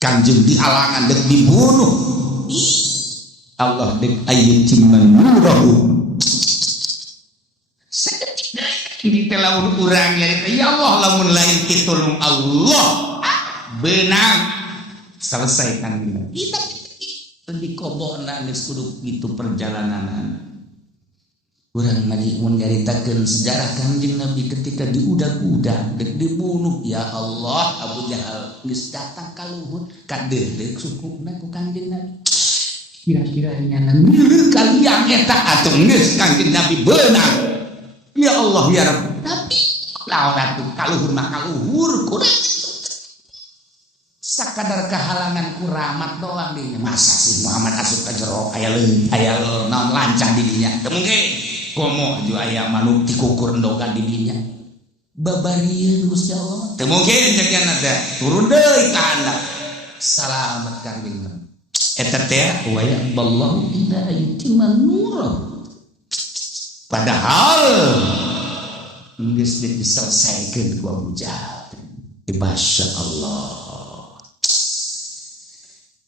Kanjeng dihalangan dek dibunuh Allah dek ayyutimman nurahu saketik di telawur urang ya Allah lamun lain kitulung Allah benang selesaikan kita di kobona geus kudu kitu perjalanan urang mari mun nyaritakeun sejarah Kanjeng Nabi ketika diudag-udag dek dibunuh ya Allah Abu Jahal geus datang ka luhur kadeudeg sukuna ku Kanjeng Nabi kira-kira nyana ngeuleuk kalian eta atuh geus Kanjeng Nabi beunang ya Allah ya Rabb tapi lawan atuh ka luhur mah ka luhur kurang sakadar kehalangan ku rahmat doang dinya. Masa sih Muhammad asup ka jero aya naon lancah di dinya? Teu mungkin. Komo aju aya manuk dikukur endogan di dinya. Babarieun Gusti Allah. Teu mungkin cekeuna teh. Turun deui ka handap. Salamet Kang Bintang. Eta teh wa ya'ballahu illa yutimma nurah. Padahal geus diselesaikeun ku Abu Jahal. Masya Allah.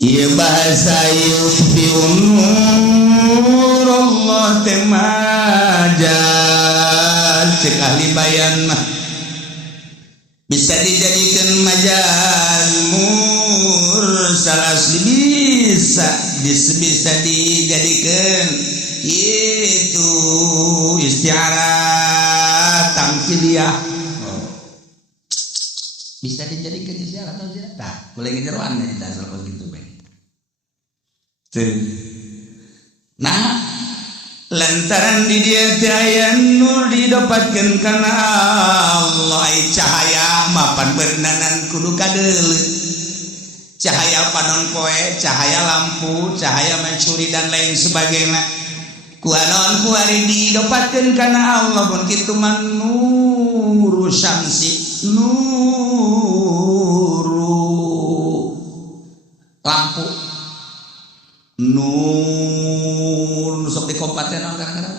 Ieu bahasa yuffiun nur Allah teh majaz cek ahli bayan mah bisa dijadikan majaz mursal asli bisa dijadikan itu istiarah tamthiliyah bisa dijadikan istiarah tamthiliyah tah boleh ngejeroan nya kita asal begitu bae tuh nah lantaran di dia cahaya nur didapatkan karena Allah cahaya mapan bernanan kudu kadeuleu cahaya panon poe cahaya lampu cahaya mencuri dan lain sebagainya kuanon kuari didapatkan karena Allah pun kitu man nuru syamsi nuru lampu nur sok di kabupaten kadang-kadang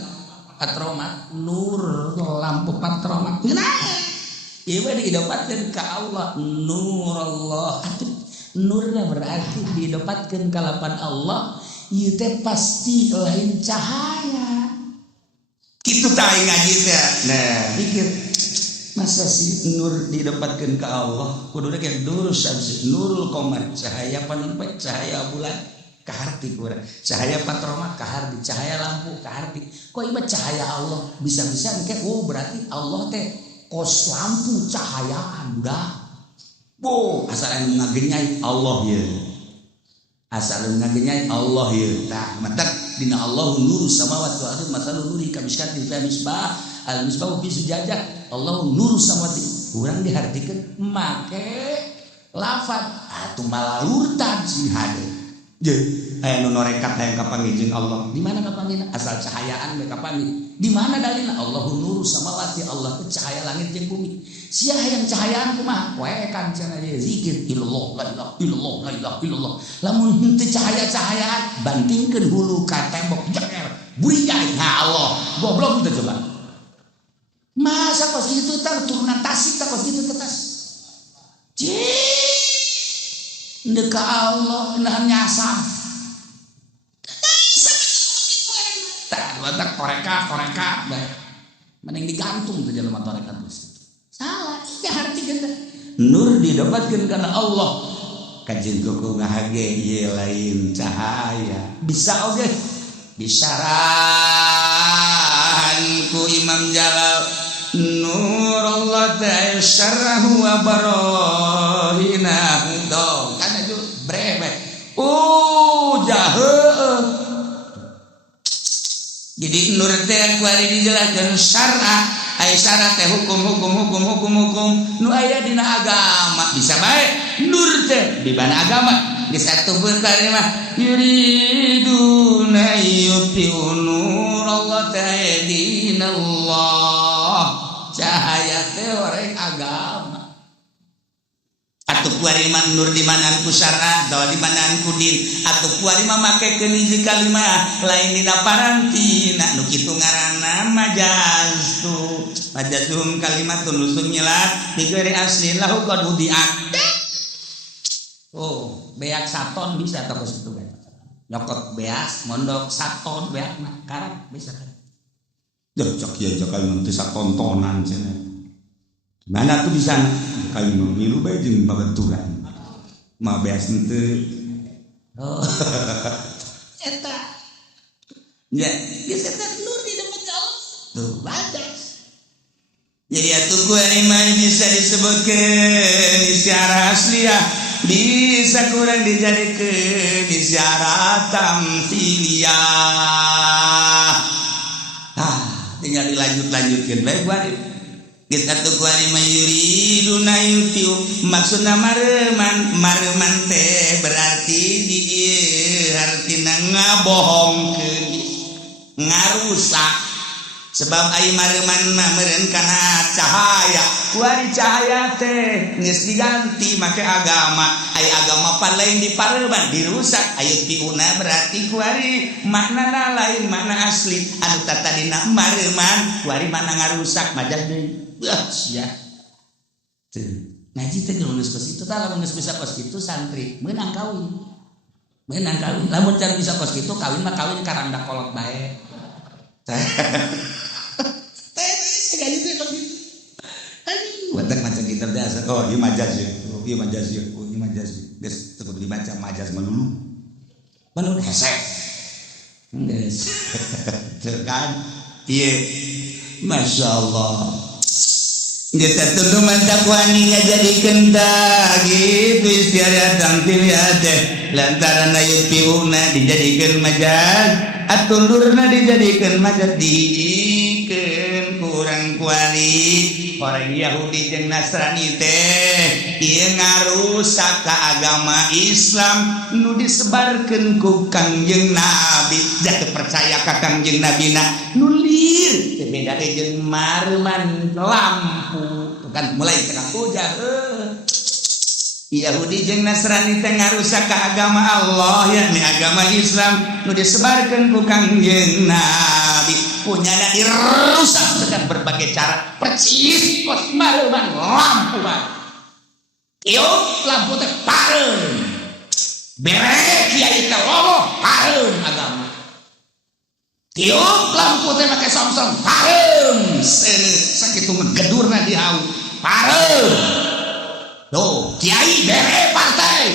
patromat nur lampu patromat nah ieu didapatkeun ka Allah nur Allah nurna berarti didapatkeun ka lapan Allah ieu teh pasti lain cahaya kitu tah ngaji teh nah pikir masa sih nur didapatkeun ka Allah kudu teh nur syamsi nurul qamar cahaya panon poe cahaya bulan kaharti kurang cahaya patromat kaharti cahaya lampu kaharti kok ieu cahaya Allah bisa-bisa engke berarti Allah teh kos lampu cahayaan udah asal anu ngagenyai Allah ye asal anu ngagenyai Allah ye tah matak dina Allah nuru samawati wal ardi masalun nuri kamiskatin fi misbah al misbah fi sujajah Allah nuru samawati urang dihartikeun make lafaz atuh malalurtan sing hade je aya nu norekat hayang kapanggih jeung Allah di mana kapanggihna asal cahayaan we kapanggih di mana dalilna Allahu nuru samawati Allah teh cahaya langit jeung bumi sia hayang cahayaan kumaha wae kan cenah zikir illallah la ilaha illallah la ilaha illallah lamun teu cahaya-cahayaan bantingkeun hulu ka tembok jeger burigai ha Allah goblok teh coba masa kos kitu teh turunan Tasik teh kos kitu teh tas ndeka Allah nah nyasar tak watak koreka bae mending digantung ke jelema toreka terus salah ya harti kita nur didapatkeun karena Allah kajeun kuku ngahage ieu lain cahaya bisa oge bisarahan ku Imam Jalal nur Allah ta syarrahu wa barahinahu dong brebe jaheuh jadi nur teh kuari dijelaskeun syar'a aya syarat teh hukum nu aya dina agama bisa bae nur teh di mana agama geus atuh kalimah yuriduna yutiu nur Allah teh dinallah cahaya teh orek agama atuh kuari mah nur di manaan ku syar'a atau di manaan ku din atuh kuari mah makekeun hiji kalimah lain dina parantina nu kitu ngaranna majaz tu majazum kalimatun lusum nyelat digeri asli lahu qad wudi'at beak saton bisa toko situ kan nyokot beas mondok saton beak mah karep bisa kan cocok ya jakal nanti satontonan cenah mana tuh di sana kali milu bae jeung babaturan mah beas henteu eta ya geus eta nur di depan Allah tuh badas jadi atuh kuari mah bisa disebutkeun istiarah asliyah bisa kurang dijadikeun istiarah tamthiliyah tinggal dilanjutkeun bae kuari geus atuh kuari mah yuriduna yutiu maksudna mareman ngarusak sebab ai mareuman mah meureun kana cahaya kuari cahaya teh geus diganti make agama ai agama pan lain dipareuman dirusak aya piuna berarti kuari maknana lain makna asli anu tadina mareuman kuari makna ngarusak majah deui sia teu ngaji teh geus kos kitu tah lamun geus bisa kos kitu santri meunang kawin lamun cara bisa kos kitu kawin mah kawin karanda kolot bae gaji teh begitu. Aduh, watak macam kita dasar. Oh, ieu majaz ya. Geus teu dibaca majaz melulu. Melulu hese. Geus. Teu kan? Ieu. Masyaallah. Geus atuh mantap wani ngajadikeun tah gitu istiadat tampil teh. Lantaran aya piuna dijadikeun majaz, atundurna dijadikeun majaz kurang kuali orang Yahudi jeung Nasrani teh ieu ngarusak ka agama Islam nu disebarkeun ku Kangjeng Nabi da teu percaya ka Kangjeng Nabina nu lieur teh beda jeung mareuman lampu kan mulai tengah pujah Yahudi jeung Nasrani teh ngarusak ka agama Allah yakni agama Islam nu disebarkeun ku Kangjeng Nabi punyana dirusak dengan berbagai cara percis kos mareuman lampu mah ieu lampu teh pareun bere kiai teh lomoh pareun agama tiup lampu teh make somsom pareun sakitu ngegedurna di hau pareun tuh kiai bere partai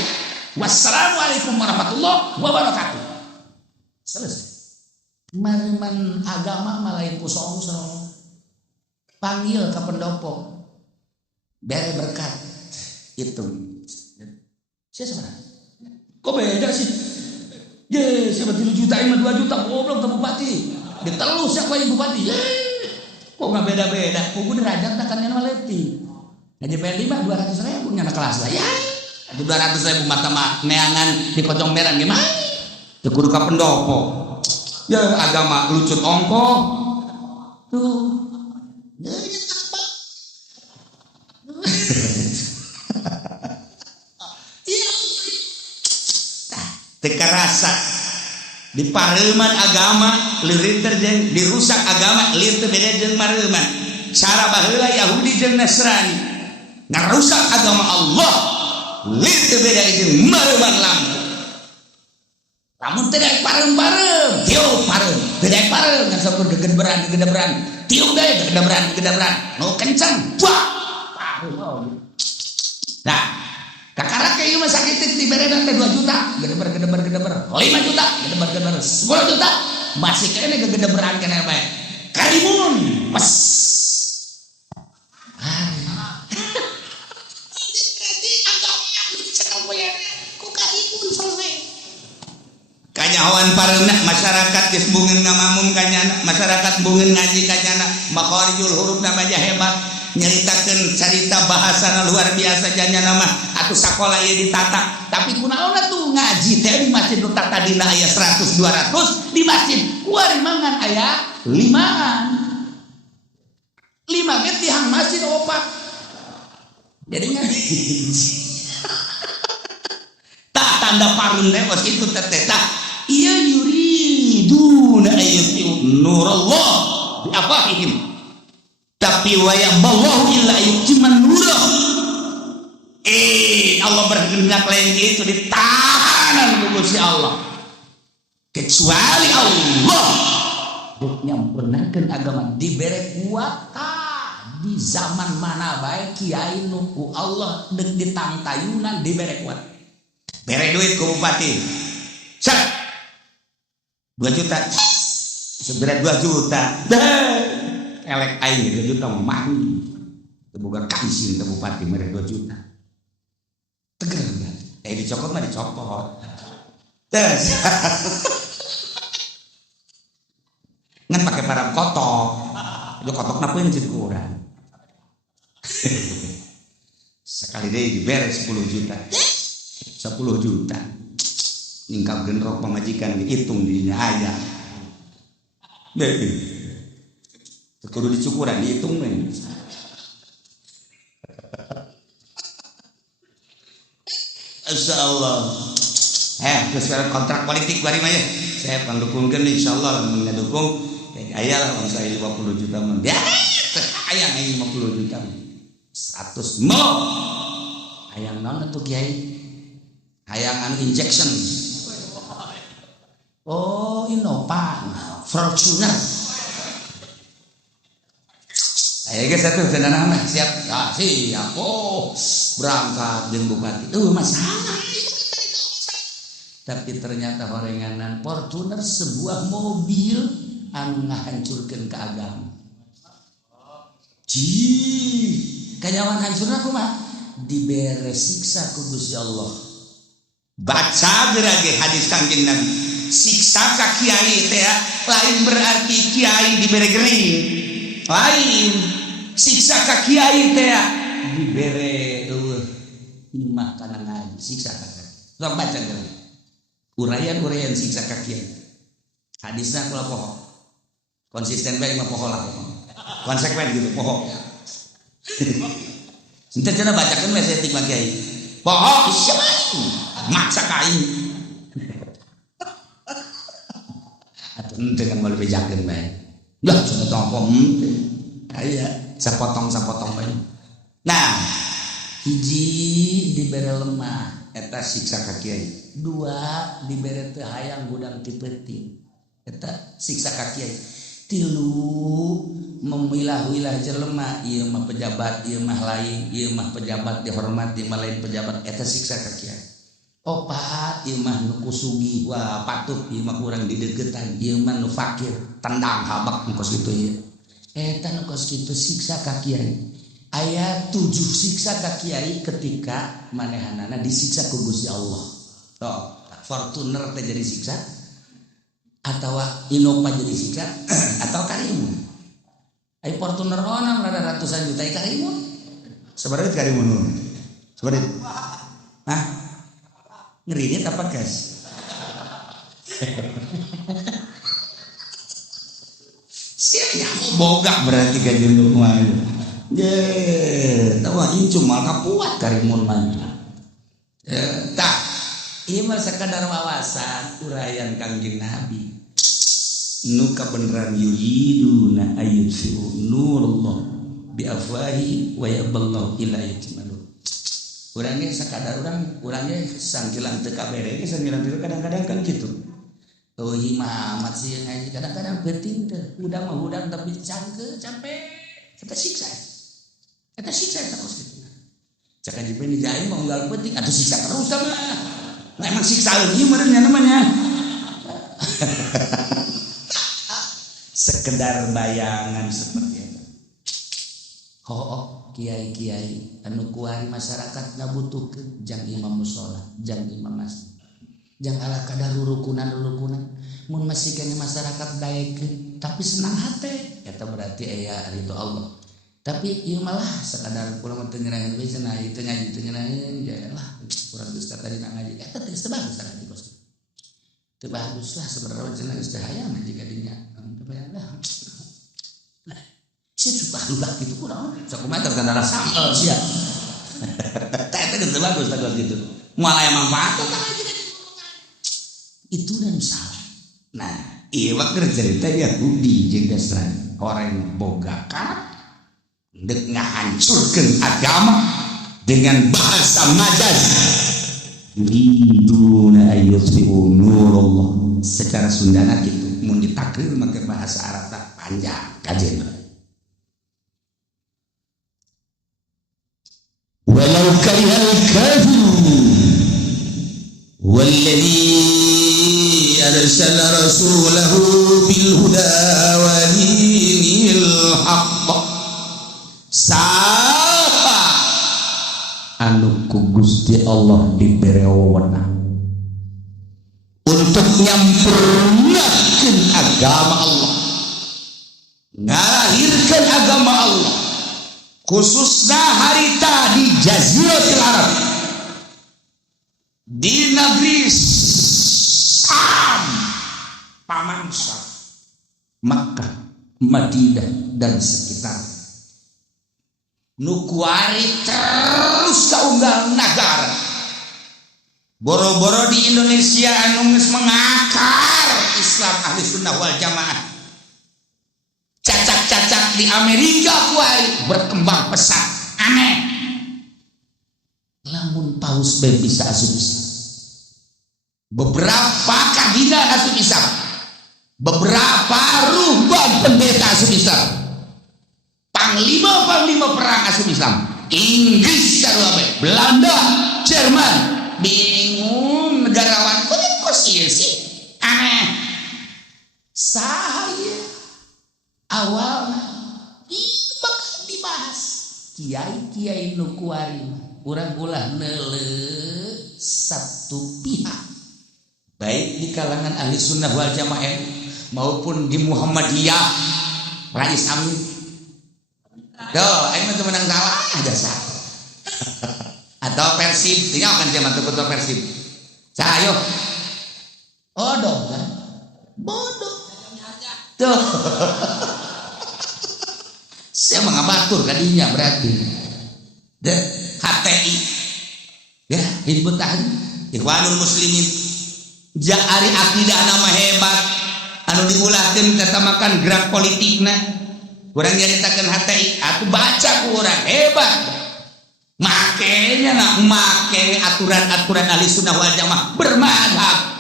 wassalamualaikum warahmatullahi wabarakatuh selesai mareuman agama mah lain ku songsong panggil ke pendopo bere berkat itu siapa kok beda sih ye siapa 3 juta ini 2 juta goblok ke bupati ditelus siapa yang bupati kok nggak beda-beda kudu derajat takannya maleti ngaji PL 5 200.000 nyana kelas lah ya 200.000 mata neangan di kocong merah gimana kudu ka pendopo ya agama lucut ongko tuh teka rasa di pareuman agama leureut jeung dirusak agama lieu teu beda jeung mareuman cara baheula Yahudi jeung Nasrani ngarusak agama Allah lieu teu beda jeung mareuman lampu lamun teh daek pareum-pareum tiup pareum teh daek pareum ngan sakur gegedeberan tiup daek gegedeberan nu kencang buah pareum nah kakarak ieu mah sakitu diberedan teh 2 juta gedeber 5 juta gedeber 10 juta masih kene gegedeberan kene bae karimun mes kanyawan pareuna masyarakat geus bungeun ngamamum kanyana masyarakat bungeun ngaji kanyana makharijul hurufna baja hebat nyaritakeun carita bahasana luar biasa janyana mah atuh sakola ieu ditata tapi kunaonna tuh ngaji teh di masjid nu tatadina aya 100 200 di masjid kuari mangan aya 5an 5 ge tihang masjid opat jadi ngaji tah tanda pareun teh kos kitu teh tah iya yuriduna ayyutiu nurallah bi afahihim tapi wa yaballahu illa yutimman nurah Allah berkehendak lain itu ditahanan ku Gusti Allah kecuali Allah nyempurnakeun agama dibere kuota di zaman mana bae kiai nu ku Allah deuk ditangtayunan dibere kuat bere duit ku bupati sak 2 juta seberat 2 juta elek aing 2 juta mah boga kansin ke bupati mere 2 juta teger kan dicokot mah dicokot tes ngan pakai parang kotok itu kotok napa yang jadi kurang sekali deh diberes 10 juta 10 juta ningkap genrok pemajikan dihitung dirinya aja Kudu dicukuran dihitung men. Insyaallah. Sekarang kontrak politik bari mah ya. Saya pendukungkeun insyaallah lamun ngadukung aya lah saya 50 juta mah. Ya, hayang 50 juta. 100 mo. Hayang naon atuh Kiai? Hayang anu injection. Oh, Innova, Fortuner. Ayo guys, satu senang mah siap. Ah, siap. Oh, berangkat jeung bupati. Masalah. Tapi ternyata horenganan Fortuner sebuah mobil anu ngahancurkeun ke agama. Kanyawan hancurna kumaha? Dibere siksa ku Gusti Allah. Baca gerage hadis Kangjeng Nabi. Siksa ka kiai teh lain berarti kiai dibere gering. Lain siksa ka kiai teh dibere imah kana ngaji siksa ka kiai. Sok baca gerage. Urayan siksa ka kiai. Hadisna kula poho. Konsisten bae mah poho lah. Konsekuen gitu poho. Ente cenah bacakeun we setik mah kiai. Poho siapa? Maksa kain. Atuh ente kan mau bejakeun bae. Lah cenah tong apa? Aya sapotong bae. Nah, hiji dibere lemah eta siksa ka kiai. 2 dibere teu hayang gudang ti peuting. Eta siksa ka kiai. 3 memilah-wilah jelema ieu mah pejabat, ieu mah lain, ieu mah pejabat dihormat, ieu mah lain pejabat, eta siksa ka kiai. 4 ieu mah nu kusugi, wah patut ieu mah kurang didegetan, ieu mah nu fakir, tendang habak engkos kitu ieu. Eta nu kos kitu siksa ka kiai. Aya 7 siksa ka kiai ketika manehanana disiksa ku Gusti Allah. Toh, Fortuner teh jadi siksa atau Innova jadi siksa atau Karimun. Ai Fortuner onam rada ratusan juta Karimun. Sabaraha Karimun? Sabaraha? Hah? Ngerinya apa guys? Siapa boga berarti gaji rumah. Tahu incum mal kapuat Karimun mah. Tak, ieu mah sakadar wawasan urayan Kangjeng Nabi. Nu kabeneran yuriduna ayyutfi'u nurullah bi afwahi wa yaballahu illa yutmalu. Urang ge sakadar urang ge sangkilan teu kabere ge sangkilan teu kadang-kadang kan kitu. Oh Muhammad sih ngaji kadang-kadang penting teh. Udang mah udang tapi cangke capek. Eta siksa. Eta siksa eta kos kitu. Cak haji pengen dijain mau unggal penting atuh siksa terus mah. Nah emang siksa ieu meureunnya namanya. Sekedar bayangan seperti itu. Kiai-kiai anu kuari masyarakat ngabutuhkeun jang imam mushola, jang imam masjid. Jang ala kadar rukunan mun masih kene masyarakat daekeun tapi senang hate eta berarti aya ridho Allah. Tapi ieu malah sakadar kula mah teu ngeraheun we cenah ieu teh ngaji teu ngeraheun ya lah urang geus tadi ngaji eta teh bagus ngaji bos. Teu bagus lah sebenarnya cenah geus teh hayang ngaji ka dinya. Siap suka lulah gitu kurang sakumaha terkadang sangel sia. Teh geus bagus teh gitu. Moal aya manfaat itu dan salah. Nah, ieu mah keur cerita Yahudi jeung Nasrani. Orang boga karat dek ngahancurkeun agama dengan bahasa majaz. Yuriduna ayyutfi'u nurullah. Secara Sundana gitu, mun ditakrir make bahasa Arab panjang kajen. Walau karihal kafirun walladzi arsala rasulahu bil huda wa dinil haqq. Saha anu ku Gusti Allah dibere wewenang untuk nyampurnakeun agama Allah, ngalahirkeun agama Allah, khususna harita di Jaziratul Arab, di negeri Sam, paman Sam. Makkah, Madinah dan sekitar. Nukuari terus kaunggal negara. Boro-boro di Indonesia anu geus mengakar Islam ahli sunnah wal jamaah. Cacak-cacak di Amerika kuari berkembang pesat aneh. Lamun paus bae bisa asup Islam. Beberapa kabinet asup Islam. Beberapa ruhban pendeta asup Islam. Panglima perang asup Islam. Inggris sarua bae, Belanda, Jerman. Bingung negarawan kok ieu sih? Aneh. Saha ieu? Awalna bakal dibahas kiai-kiai nu kuari urang ulah neuleuh satu pihak baik di kalangan ahli sunnah wal jamaah maupun di Muhammadiyah Rais Amin. Aing mah menang salah aja sah. Atau Persib, tinggal kan dia matu ketua Persib. Sayo. Bodoh kan? Bodoh. Tuh. Saya mengabatur kadinya berarti. HTI. Ya, Hizbut Tahrir. Ikhwanul Muslimin. Ari akidah nama hebat. Anu diulahkeun katamakan gerak politikna. Urang nyaritakeun HTI, aku baca ku urang hebat. Makanya make aturan-aturan ahli sunnah wal jamaah bermadhab.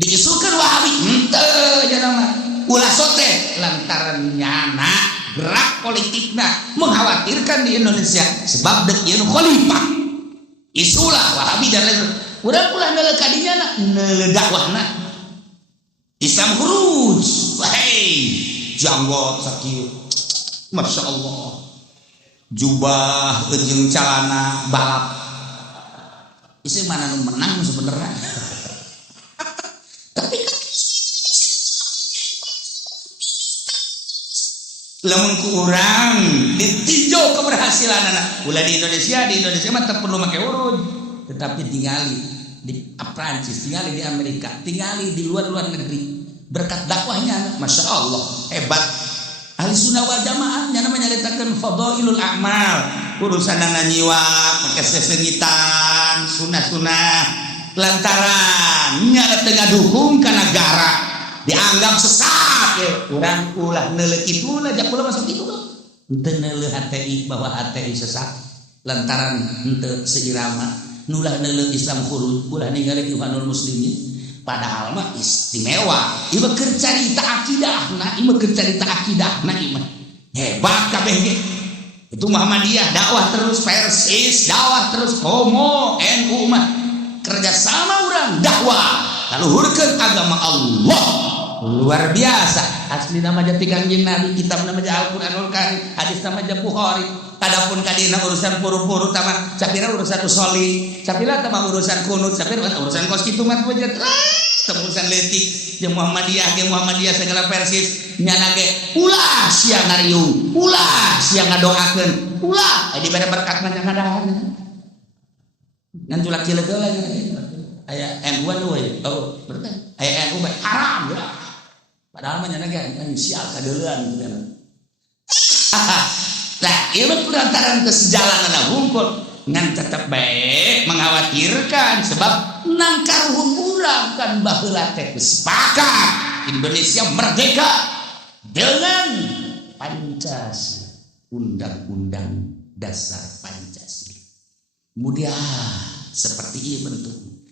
Diisukeun Wahabi henteu janama. Ulah sote lantaran nyana gerak politikna mengkhawatirkan di Indonesia sebab deuk ieu khalifah. Isulah Wahabi dan lain. Urang ulah neuleuh kadinya neuleuh dakwahna. Islam khuruj. Hei, janggot sakieu. Masya Allah. Jubah jeung calana balap. Isi mana nu menang sebenarnya. Tapi lamun ku urang ditinjau keberhasilanana. Ulah di Indonesia mah teu perlu make urut, tetapi tingali di Prancis, tingali di Amerika, tingali di luar negeri. Berkat dakwahnya, masya Allah hebat. Ahli sunnah wal jamaah nya namanya nyaritakeun fadailul a'mal, urusanana nyiwak make sesengitan sunah-sunah lantaran nya teu ngadukung ka negara dianggap sesat ya. Urang ulah neuleuh kituna jak ulah masuk kitu teu neuleuh HTI bahwa HTI sesat lantaran henteu seirama nulah neuleuh Islam khuruj ulah ningali Ikhwanul Muslimin. Padahal mah istimewa. Ieu keur carita akidahna, hebat kabeh ge. Itu Muhammadiyah dakwah terus, Persis dakwah terus, Komo NU mah kerjasama urang dakwah kaluhurkeun agama Allah. Luar biasa. Asli nama jati Kangjeng Nabi, kitab nama Al-Qur'anul Karim, hadis nama Bukhari. Adapun kadina urusan puru-puru tama sapira urusan usoli, sapira tama urusan kunut, sapira urusan kos kitu mah wajah urusan letik jeung Muhammadiyah segala Persis nyana ge ulah sia ngariung, ulah sia ngadoakeun, ulah di bere berkatna nya ngadahan. Ngan tulak cileuk aya NU we, oh berarti aya NU bae haram ya. Padahal mah nyana ge sial kadeuleuan gitu. Nah, ieu lantaran kesejalanan hungkul ngan tetep baik mengkhawatirkan sebab nangkaruhun urang kan baheula teh sepakat Indonesia merdeka dengan Pancasila, Undang-Undang Dasar Pancasila. Kemudian seperti ieu bentuk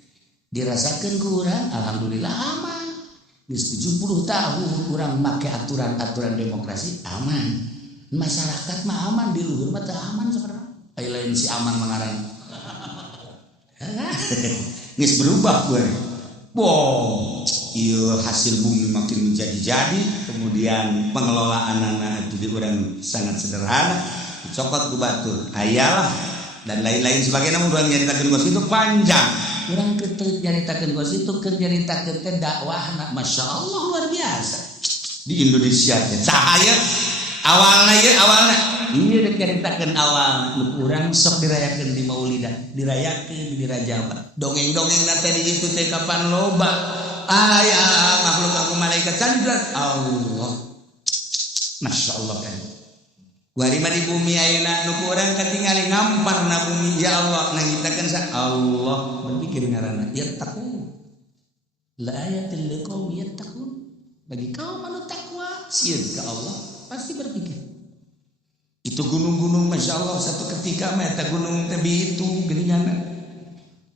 dirasakeun ku urang alhamdulillah aman. Geus 70 tahun urang make aturan-aturan demokrasi aman. Masyarakat mah aman, di luhur mah teu aman sebenarnya. Ai lain si aman mangaran. Geus berubah gue. Wow, ieu hasil bumi makin menjadi-jadi, kemudian pengelolaanana itu di urang sangat sederhana, cokot ku batur. Ayalah dan lain-lain sebagainya mun urang nyaritakeun gos itu panjang. Urang teu nyaritakeun gos itu keur nyaritakeun teh dakwahna. Masyaallah luar biasa. Di Indonesia teh cahaya awalna ieu rek caritakeun awal urang sok dirayakeun di Maulidah, dirayakeun di Rajab. Dongeng-dongeng teh di ditu teh kapan loba ayah makhluk aku malaikat sanjat Allah. Masya Allah kan. Guari mah di bumi ayeuna nu urang katingali ngamparna bumi ya Allah nangitakeun sa Allah berpikir ngaranna yattaqun. La ayatil liqaumi yattaqun. Bagi kaum anu takwa sieun ka Allah pasti berpikir. Itu gunung-gunung Masya Allah satu ketika mah eta gunung teh bitu geuninganna.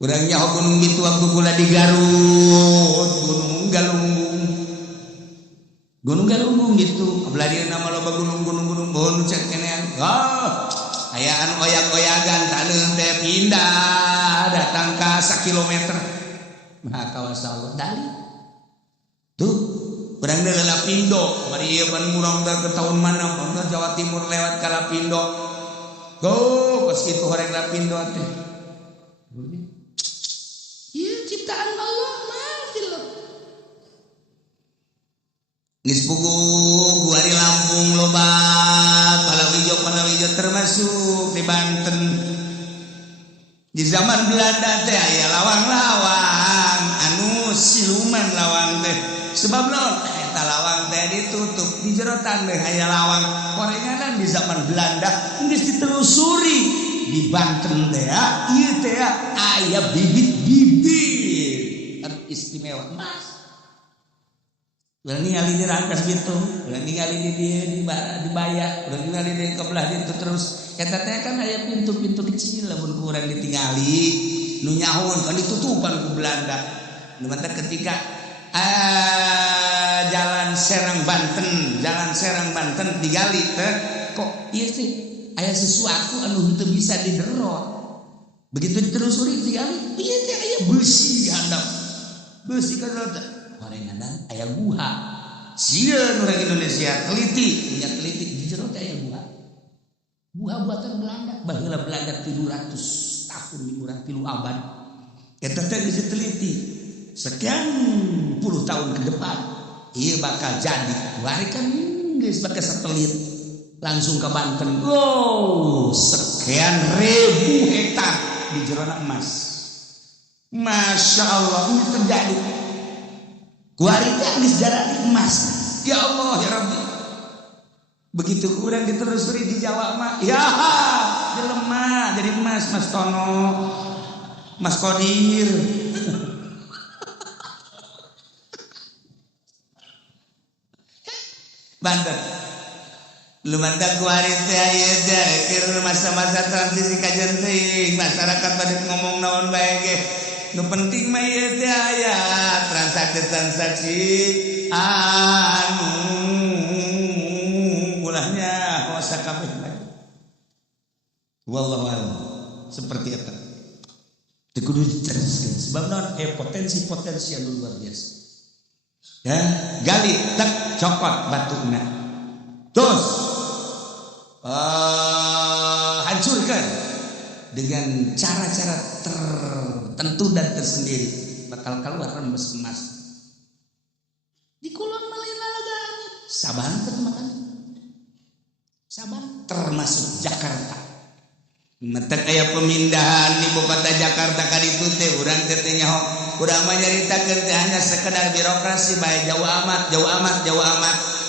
Urang nyaho gunung bitu waktu kula di Garut, gunung Galunggung. Gunung Galunggung gitu. Ablah dia nama loba gunung-gunung bohon cek kenean. Aya anu oyak-oyagan taneun teh pindah datang ka 1 kilometer. Nah kawasan Allah dali. Tuh urang deui Lapindo, bari ieu ban murang ke tahun mana? Pangga Jawa Timur lewat ka Lapindo. Go, pas kitu horeg Lapindo teh. Ieu ciptaan Allah mah film. Geus pugu guari Lampung loba Palawijo termasuk di Banten. Di zaman Belanda teh aya lawang-lawang anu siluman lawang teh. Sebab naon eta lawang teh ditutup di jero tandeh aya lawang korenganan di zaman Belanda geus ditelusuri di Banten teh ieu teh aya bibit-bibit anu istimewa emas. Ulah ningali di rangkas gitu, ulah ningali di Bayak, ulah ningali di kebelah itu terus. Eta teh kan aya pintu-pintu kecil lamun kurang ditingali nu nyahon kan ditutupan ku Belanda. Nu mah ketika jalan Serang Banten digali teh kok ieu teh aya sesuatu anu henteu bisa diderot. Begitu ditelusuri digali, ieu teh aya besi di handap. Besi kana teh korenganan aya guha. Sieun urang Indonesia teliti di jero teh aya guha. Guha buatan Belanda, baheula Belanda 300 tahun urang 3 abad. Eta teh geus diteliti. Sekian puluh tahun ke depan ieu bakal jadi. Bari kan geus pakai satelit langsung ke Banten. Wow, sekian ribu hektar di jerona emas. Masya Allah ini terjadi. Kuari teh geus jarani emas. Ya Allah ya Rabbi. Begitu kurang diterusuri di Jawa mah, ya jelema jadi emas, Mas Tono, Mas Kodir. Banten. Lumandak kuari teh aya teh keur masa-masa transisi kajian teuing masyarakat pada ngomong naon bae ge. Nu penting mah ieu teh aya transaksi anu ulahnya hosa kabeh bae. Wallahu a'lam. Seperti eta. Teu kudu diteruskeun sebab naon potensi anu luar biasa. Ya, gali tek cokot batuna. Terus hancurkan dengan cara-cara tertentu dan tersendiri bakal keluar rembes emas. Di kulon malilalagaan Sabanten makan. Sabanten termasuk Jakarta. Metek aya pemindahan ibu kota Jakarta ka ditu teh urang teh nyaho urang mah nyaritakeun teh hanya sekedar birokrasi bae jauh amat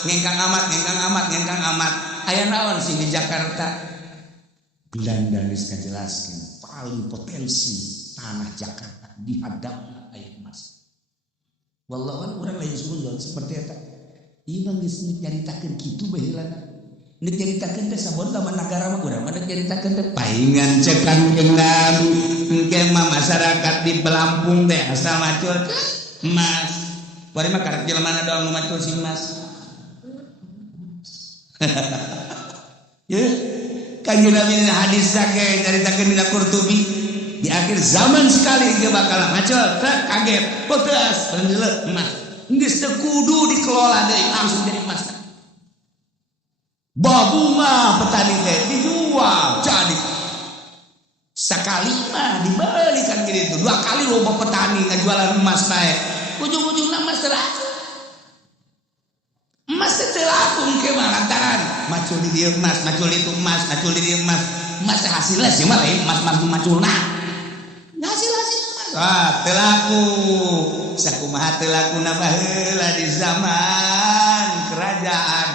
ngengkang amat aya naon sih di Jakarta. Belanda geus ngajelaskeun paling potensi tanah Jakarta di hadapna aya emas. Wallahu urang lain suzon seperti eta. Ieu mah geus nyaritakeun kitu baheulana. Nek nyaritakeun teh sabon zaman nagara mah urang mah nyaritakeun teh paingan cekan gengan engke mah masyarakat di Pelampung teh asal macul emas. Bari mah karek jelema doang nu macul si emas. Ya, kanjeng Nabi hadis sake nyaritakeun dina Qurtubi di akhir zaman sekali ge bakal macul teh kaget putus pendeuleuh emas. Geus teu kudu dikelola deui langsung jadi emas. Babu mah petani teh dijual jadi sekali mah dibalikan gitu 2 kali loba petani ngajualan emas bae ujung-ujungna emas teraku emas teh laku engke mah lantaran macul di dieu emas macul itu emas macul di dieu emas hasilna sih mah lain emas maculna hasil emas teh laku sakumaha teu lakuna baheula di zaman kerajaan.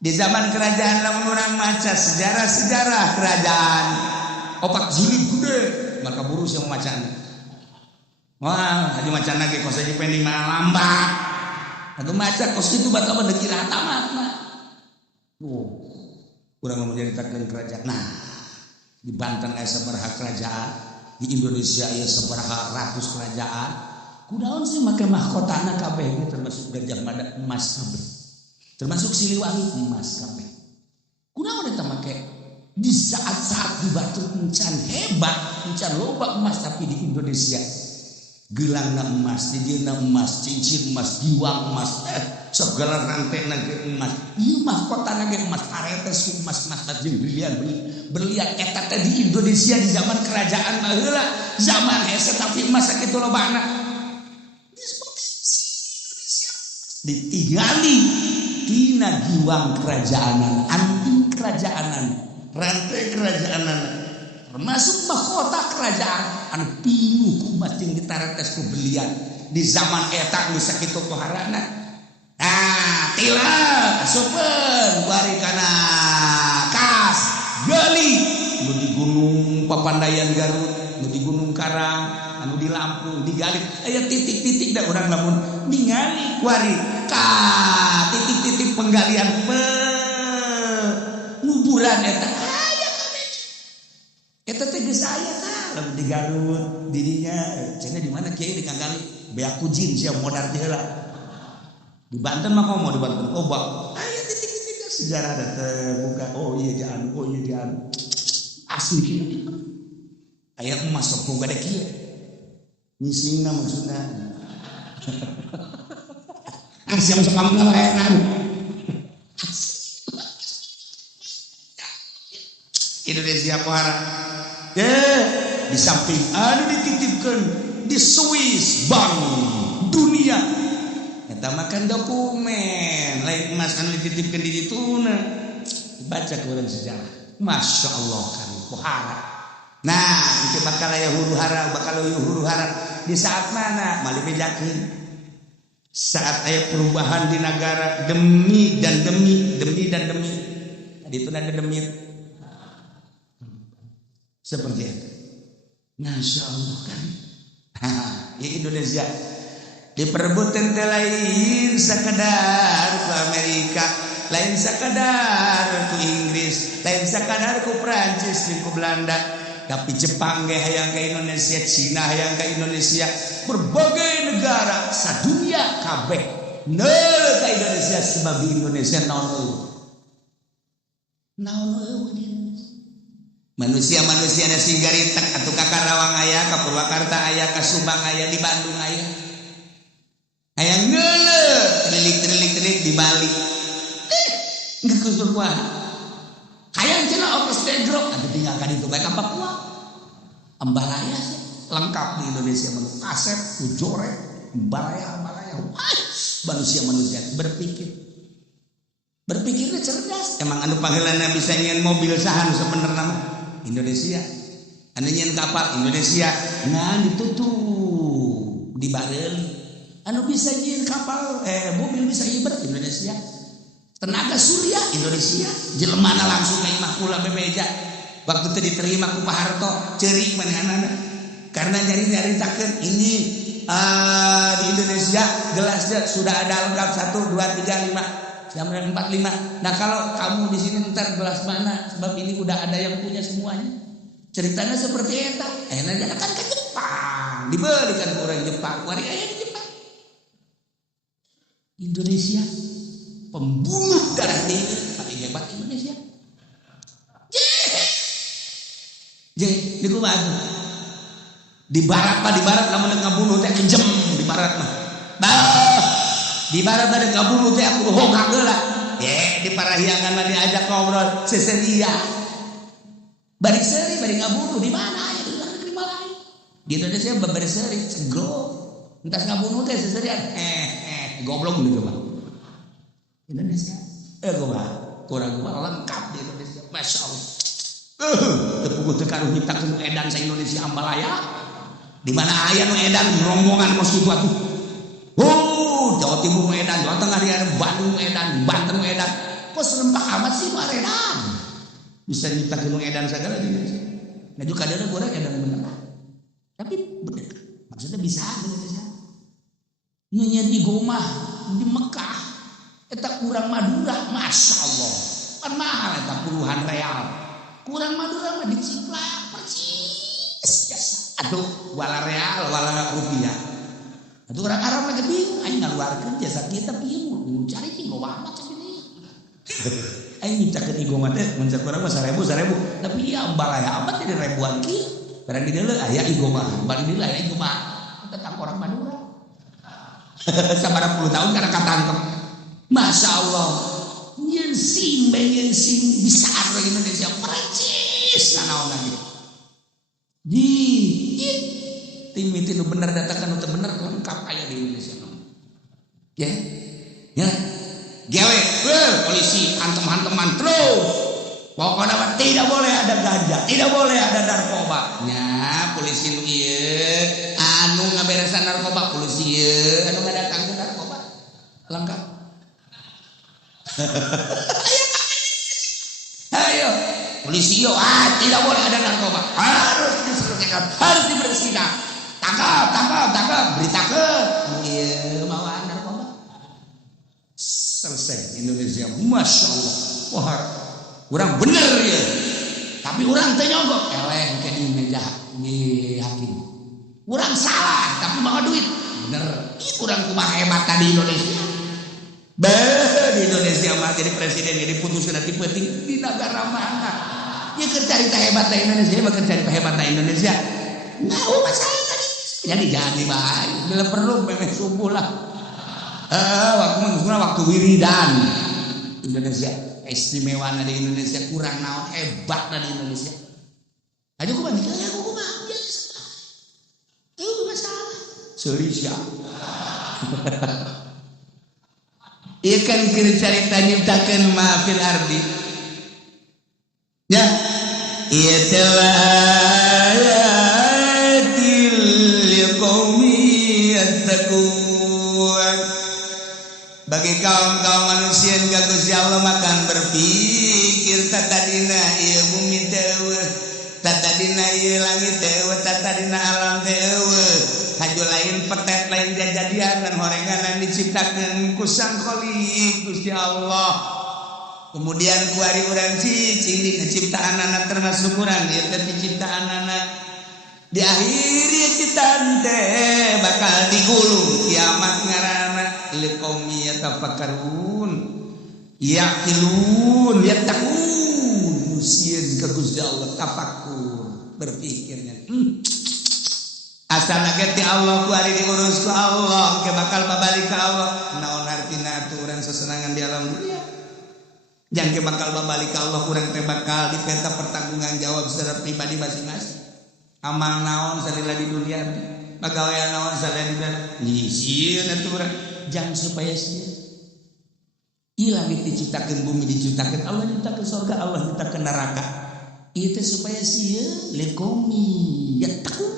Di zaman kerajaan lamun urang maca sejarah-sejarah kerajaan opak jilid gede maka buru sia macana. Wah, hadi macana ge kos aja pengen lambat. Atuh maca kos kitu batal mah deuk iraha tamatna. Urang mau nyaritakeun kerajaan. Nah, di Banten aya sabaraha kerajaan, di Indonesia aya sabaraha ratus kerajaan. Kunaon sih make mahkotana kabeh termasuk Gajah Mada emas kabeh. Termasuk Siliwangi emas kabeh. Kunaon eta make di saat-saat di Batu encan hebat, encan loba emas tapi di Indonesia gelangna emas, di dieuna emas, cincin emas, giwang emas, segala rantena ge emas. Ieu mahkotana ge emas, aretes emas-emas jeung berlian eta teh di Indonesia di zaman kerajaan baheula, zaman hese tapi emas sakitu lobana. Ditinggali tina giwang kerajaanan, anting kerajaanan, rantai kerajaanan, termasuk mahkota kerajaan anu pinuh ku emas jeung ditaretes ku berlian di zaman eta geus sakitu poharana. Nah, tila asupeun bari kana kas geuli nu di Gunung Papandayan Garut, nu di Gunung Karang, anu di Lampung, di Galih aya titik-titik da urang lamun ningali kuari ka titik-titik penggalian penguburan eta aya kabeh. Eta teh geus aya tah lamun di Garut dirinya cenah di mana kieu di Kanggali beak kujin sia modar teh heula. Di Banten mah komo di Banten oba aya titik-titik sejarah da terbuka. Oh iya di anu, oh iya di anu. Asli kieu. Aya emas sok boga da kieu. Nyisingna maksudna. Siapa kamu ngelayanan Indonesia pohara di samping anu dititipkan di Swiss Bank Dunia kita makan dokumen lain emas anu dititipkan di dituna baca kurang sejarah Masya Allah kan pohara. Nah itu bakal aya huru hara di saat mana mali bejakeun saat aya perubahan di negara demi dan demi tadi itu ada demi seperti itu. Masya Allah kan di Indonesia diperebutkan teh lain sakadar ke Amerika, lain sakadar ke Inggris, lain sakadar ke Prancis dan ke Belanda, tapi Jepang ge hayang ke Indonesia, Cina hayang ke Indonesia, berbagai negara sadunia kabeh neul ka Indonesia sebab di Indonesia naon di Indonesia. Manusia na singgaritak atuh ka Karawang aya, ka Purwakarta aya, ka Subang aya, di Bandung aya. Hayang neuleuh trilik di Bali. Geus kusur kuaha. Hayang cenah ongkos pedro atuh tinggal ka ditu bae ka Papua. Ambalaya sih lengkap di Indonesia menu kaset, ujore, balaya. Manusia berpikirnya cerdas. Emang anu panggilanna bisa nyen mobil saha nu sebenarnya mah Indonesia. Anu nyen kapal Indonesia. Ngan ditutup di Bareuli. Anu bisa nyen kapal mobil bisa iber Indonesia. Tenaga surya Indonesia. Jelemana langsung ka imah kula bebeja. Waktu itu diterima ku Pak Harto, ceurik manehanana. Karena nyari-nyaritakeun ini di Indonesia gelasnya sudah ada lengkap 1, 2, 3, 5 sampai 4, 5. Nah kalau kamu di sini ntar gelas mana? Sebab ini udah ada yang punya semuanya. Ceritanya seperti eta. Nanti akan ke Jepang, dibelikan ke orang Jepang. Wari aya di Jepang. Indonesia pembunuh darah dingin paling hebat Indonesia. Di kumaha? Di barat lamun ngabunuh teh kejem di barat mah. Di barat ada ngabunuh teh aku hongkak heula. Di parahiangan mah diajak ngobrol seseria. Bari seuri bari ngabunuh di mana aya di luar negeri mah lain. Di Indonesia bari seuri cegro. Entas ngabunuh teh seserian. Goblok gitu mah. Indonesia kurang lengkap di Indonesia. Masya Allah. Tepuguh teu karuh nyiptakeun edan sa Indonesia ambalaya. Di mana aya nu edan rombongan mos kitu atuh. Jawa Timur nu edan, Jawa Tengah aya Bandung nu edan, Banten nu edan. Kok serempak amat sih nu edan? Bisa nyiptakeun nu edan sagala di Indonesia. Nah juga kadang goreng edan bener. Tapi bener. Maksudnya bisa di Indonesia. Nu nya di Gomah, di Mekah, eta kurang Madura, Masya Allah. Kan mahal eta puluhan real. Kurang Madura mah diciplak persis jasa. Aduh, wala real, wala rupiah. Aduh orang Arab lagi bingung, aing ngaluarkeun jasa kita bingung, cari igo amat cek ini. Aing mintakeun igo mah teh mun sakurang mah 1000. Tapi ieu balaya amat jadi ribuan kieu. Barang di dieu aya igo mah, bari dieu aya igo mah. Tentang orang Madura. Sabaraha puluh tahun karena katangkep. Masya Allah. Nyen sim bisa orang Indonesia percis nanaon lagi. Tim itu nu bener datakan nu teu bener lengkap aya di Indonesia. Ya. Gelek, polisi hantem-hanteman terus. Pokoknya mah tidak boleh ada ganja, tidak boleh ada narkoba. Nya polisi nu ieu anu ngaberesan narkoba, polisi ieu anu ngadatangkeun narkoba. Lengkap. Ayo, polisi yo tidak boleh ada narkoba. Harus diselesaikan, harus dibersihkan. Tangkap, beritakeun. Ieu mawa narkoba. Selesai Indonesia, Masya Allah. Wah, urang bener ya. Tapi urang teh nyogok eleh ke di meja di hakim. Urang salah, tapi bawa duit. Bener. Itu urang kumaha hebat di Indonesia. Di Indonesia mah jadi presiden jadi putuskeun nanti penting di negara mana? Ya cari hebat Indonesia, bakal cari hebat Indonesia. Nah, masalah jadi baik. Bila perlu memang subuh lah. Waktu wiridan Indonesia istimewa di Indonesia kurang naon hebat di Indonesia. Aja ku balik ya aku mah biasa. Itu masalah. Serisya. Ikan kiri cerita nyiptakeun maafil ardi. Ya. Ayatil liqaumi yattaqun. Bagi kaum-kaum manusia yang Gusti Allah makan berpikir tatadina ieu bumi teu, tatadina ieu langit teu, tatadina alam teu. Haju lain petet lain jajadian dan horenganan diciptakeun ku Sang Khaliq Gusti Allah. Kemudian ku ari urang cicing dina ciptaanana termasuk urang ieu teh ciptaanana. Di akhir ciptaan teh bakal digulung kiamat ngaranna liqaumi yatafakkarun yaqilun yattaqun. Musieun ka Gusti Allah tafakkur berpikirnya. Asal nage ti Allah ku ari diurus ku Allah ke bakal babalik ka Allah. Naon artina atuh urang sesenangan di alam dunia. Jang ke bakal babalik ka Allah urang teh bakal dipenta pertanggungan jawab secara pribadi masing-masing. Amal naon salila di dunia pagawean naon salila di dunia. Sieun atuh urang jang supaya sieun. Ieu langit diciptakeun bumi diciptakeun Allah nyiptakeun surga Allah nyiptakeun neraka. Ieu teh supaya sieun liqaumi yattaqun.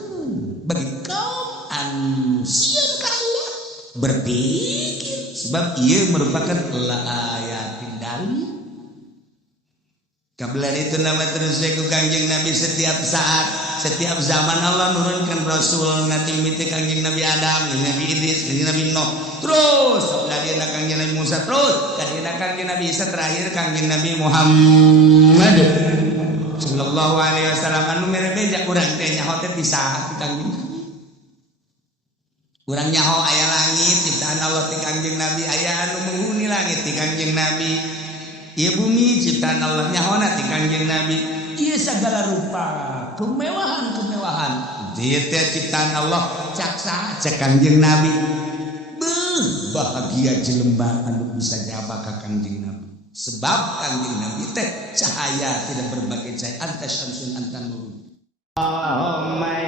Bagi kaum manusia ka Allah berpikir sebab ia merupakan ayatin dalil. Kabelan itu nama terus ku Kangjeng Nabi setiap saat, setiap zaman Allah nurunkan Rasul nanti miti Kangjeng Nabi Adam, Nabi Idris, Nabi Nuh. Terus kadina Kangjeng Nabi Musa terus, kadina Kangjeng Nabi Isa terakhir Kangjeng Nabi Muhammad sallallahu alaihi wasallam anu mere beja urang teh nyaho teh pisah ti Kangjeng Nabi. Urang nyaho aya langit ciptaan Allah ti Kangjeng Nabi, aya anu menghuni langit ti Kangjeng Nabi. Ieu bumi ciptaan Allah nyahona ti Kangjeng Nabi. Ieu sagala rupa kemewahan. Ieu teh ciptaan Allah caksa cek Kangjeng Nabi. Bahagia jelema anu bisa nyaba ka Kangjeng Nabi. Sebab Kangjeng Nabi teh cahaya tidak berbagai cahaya anta syamsun anta nur. Allahumma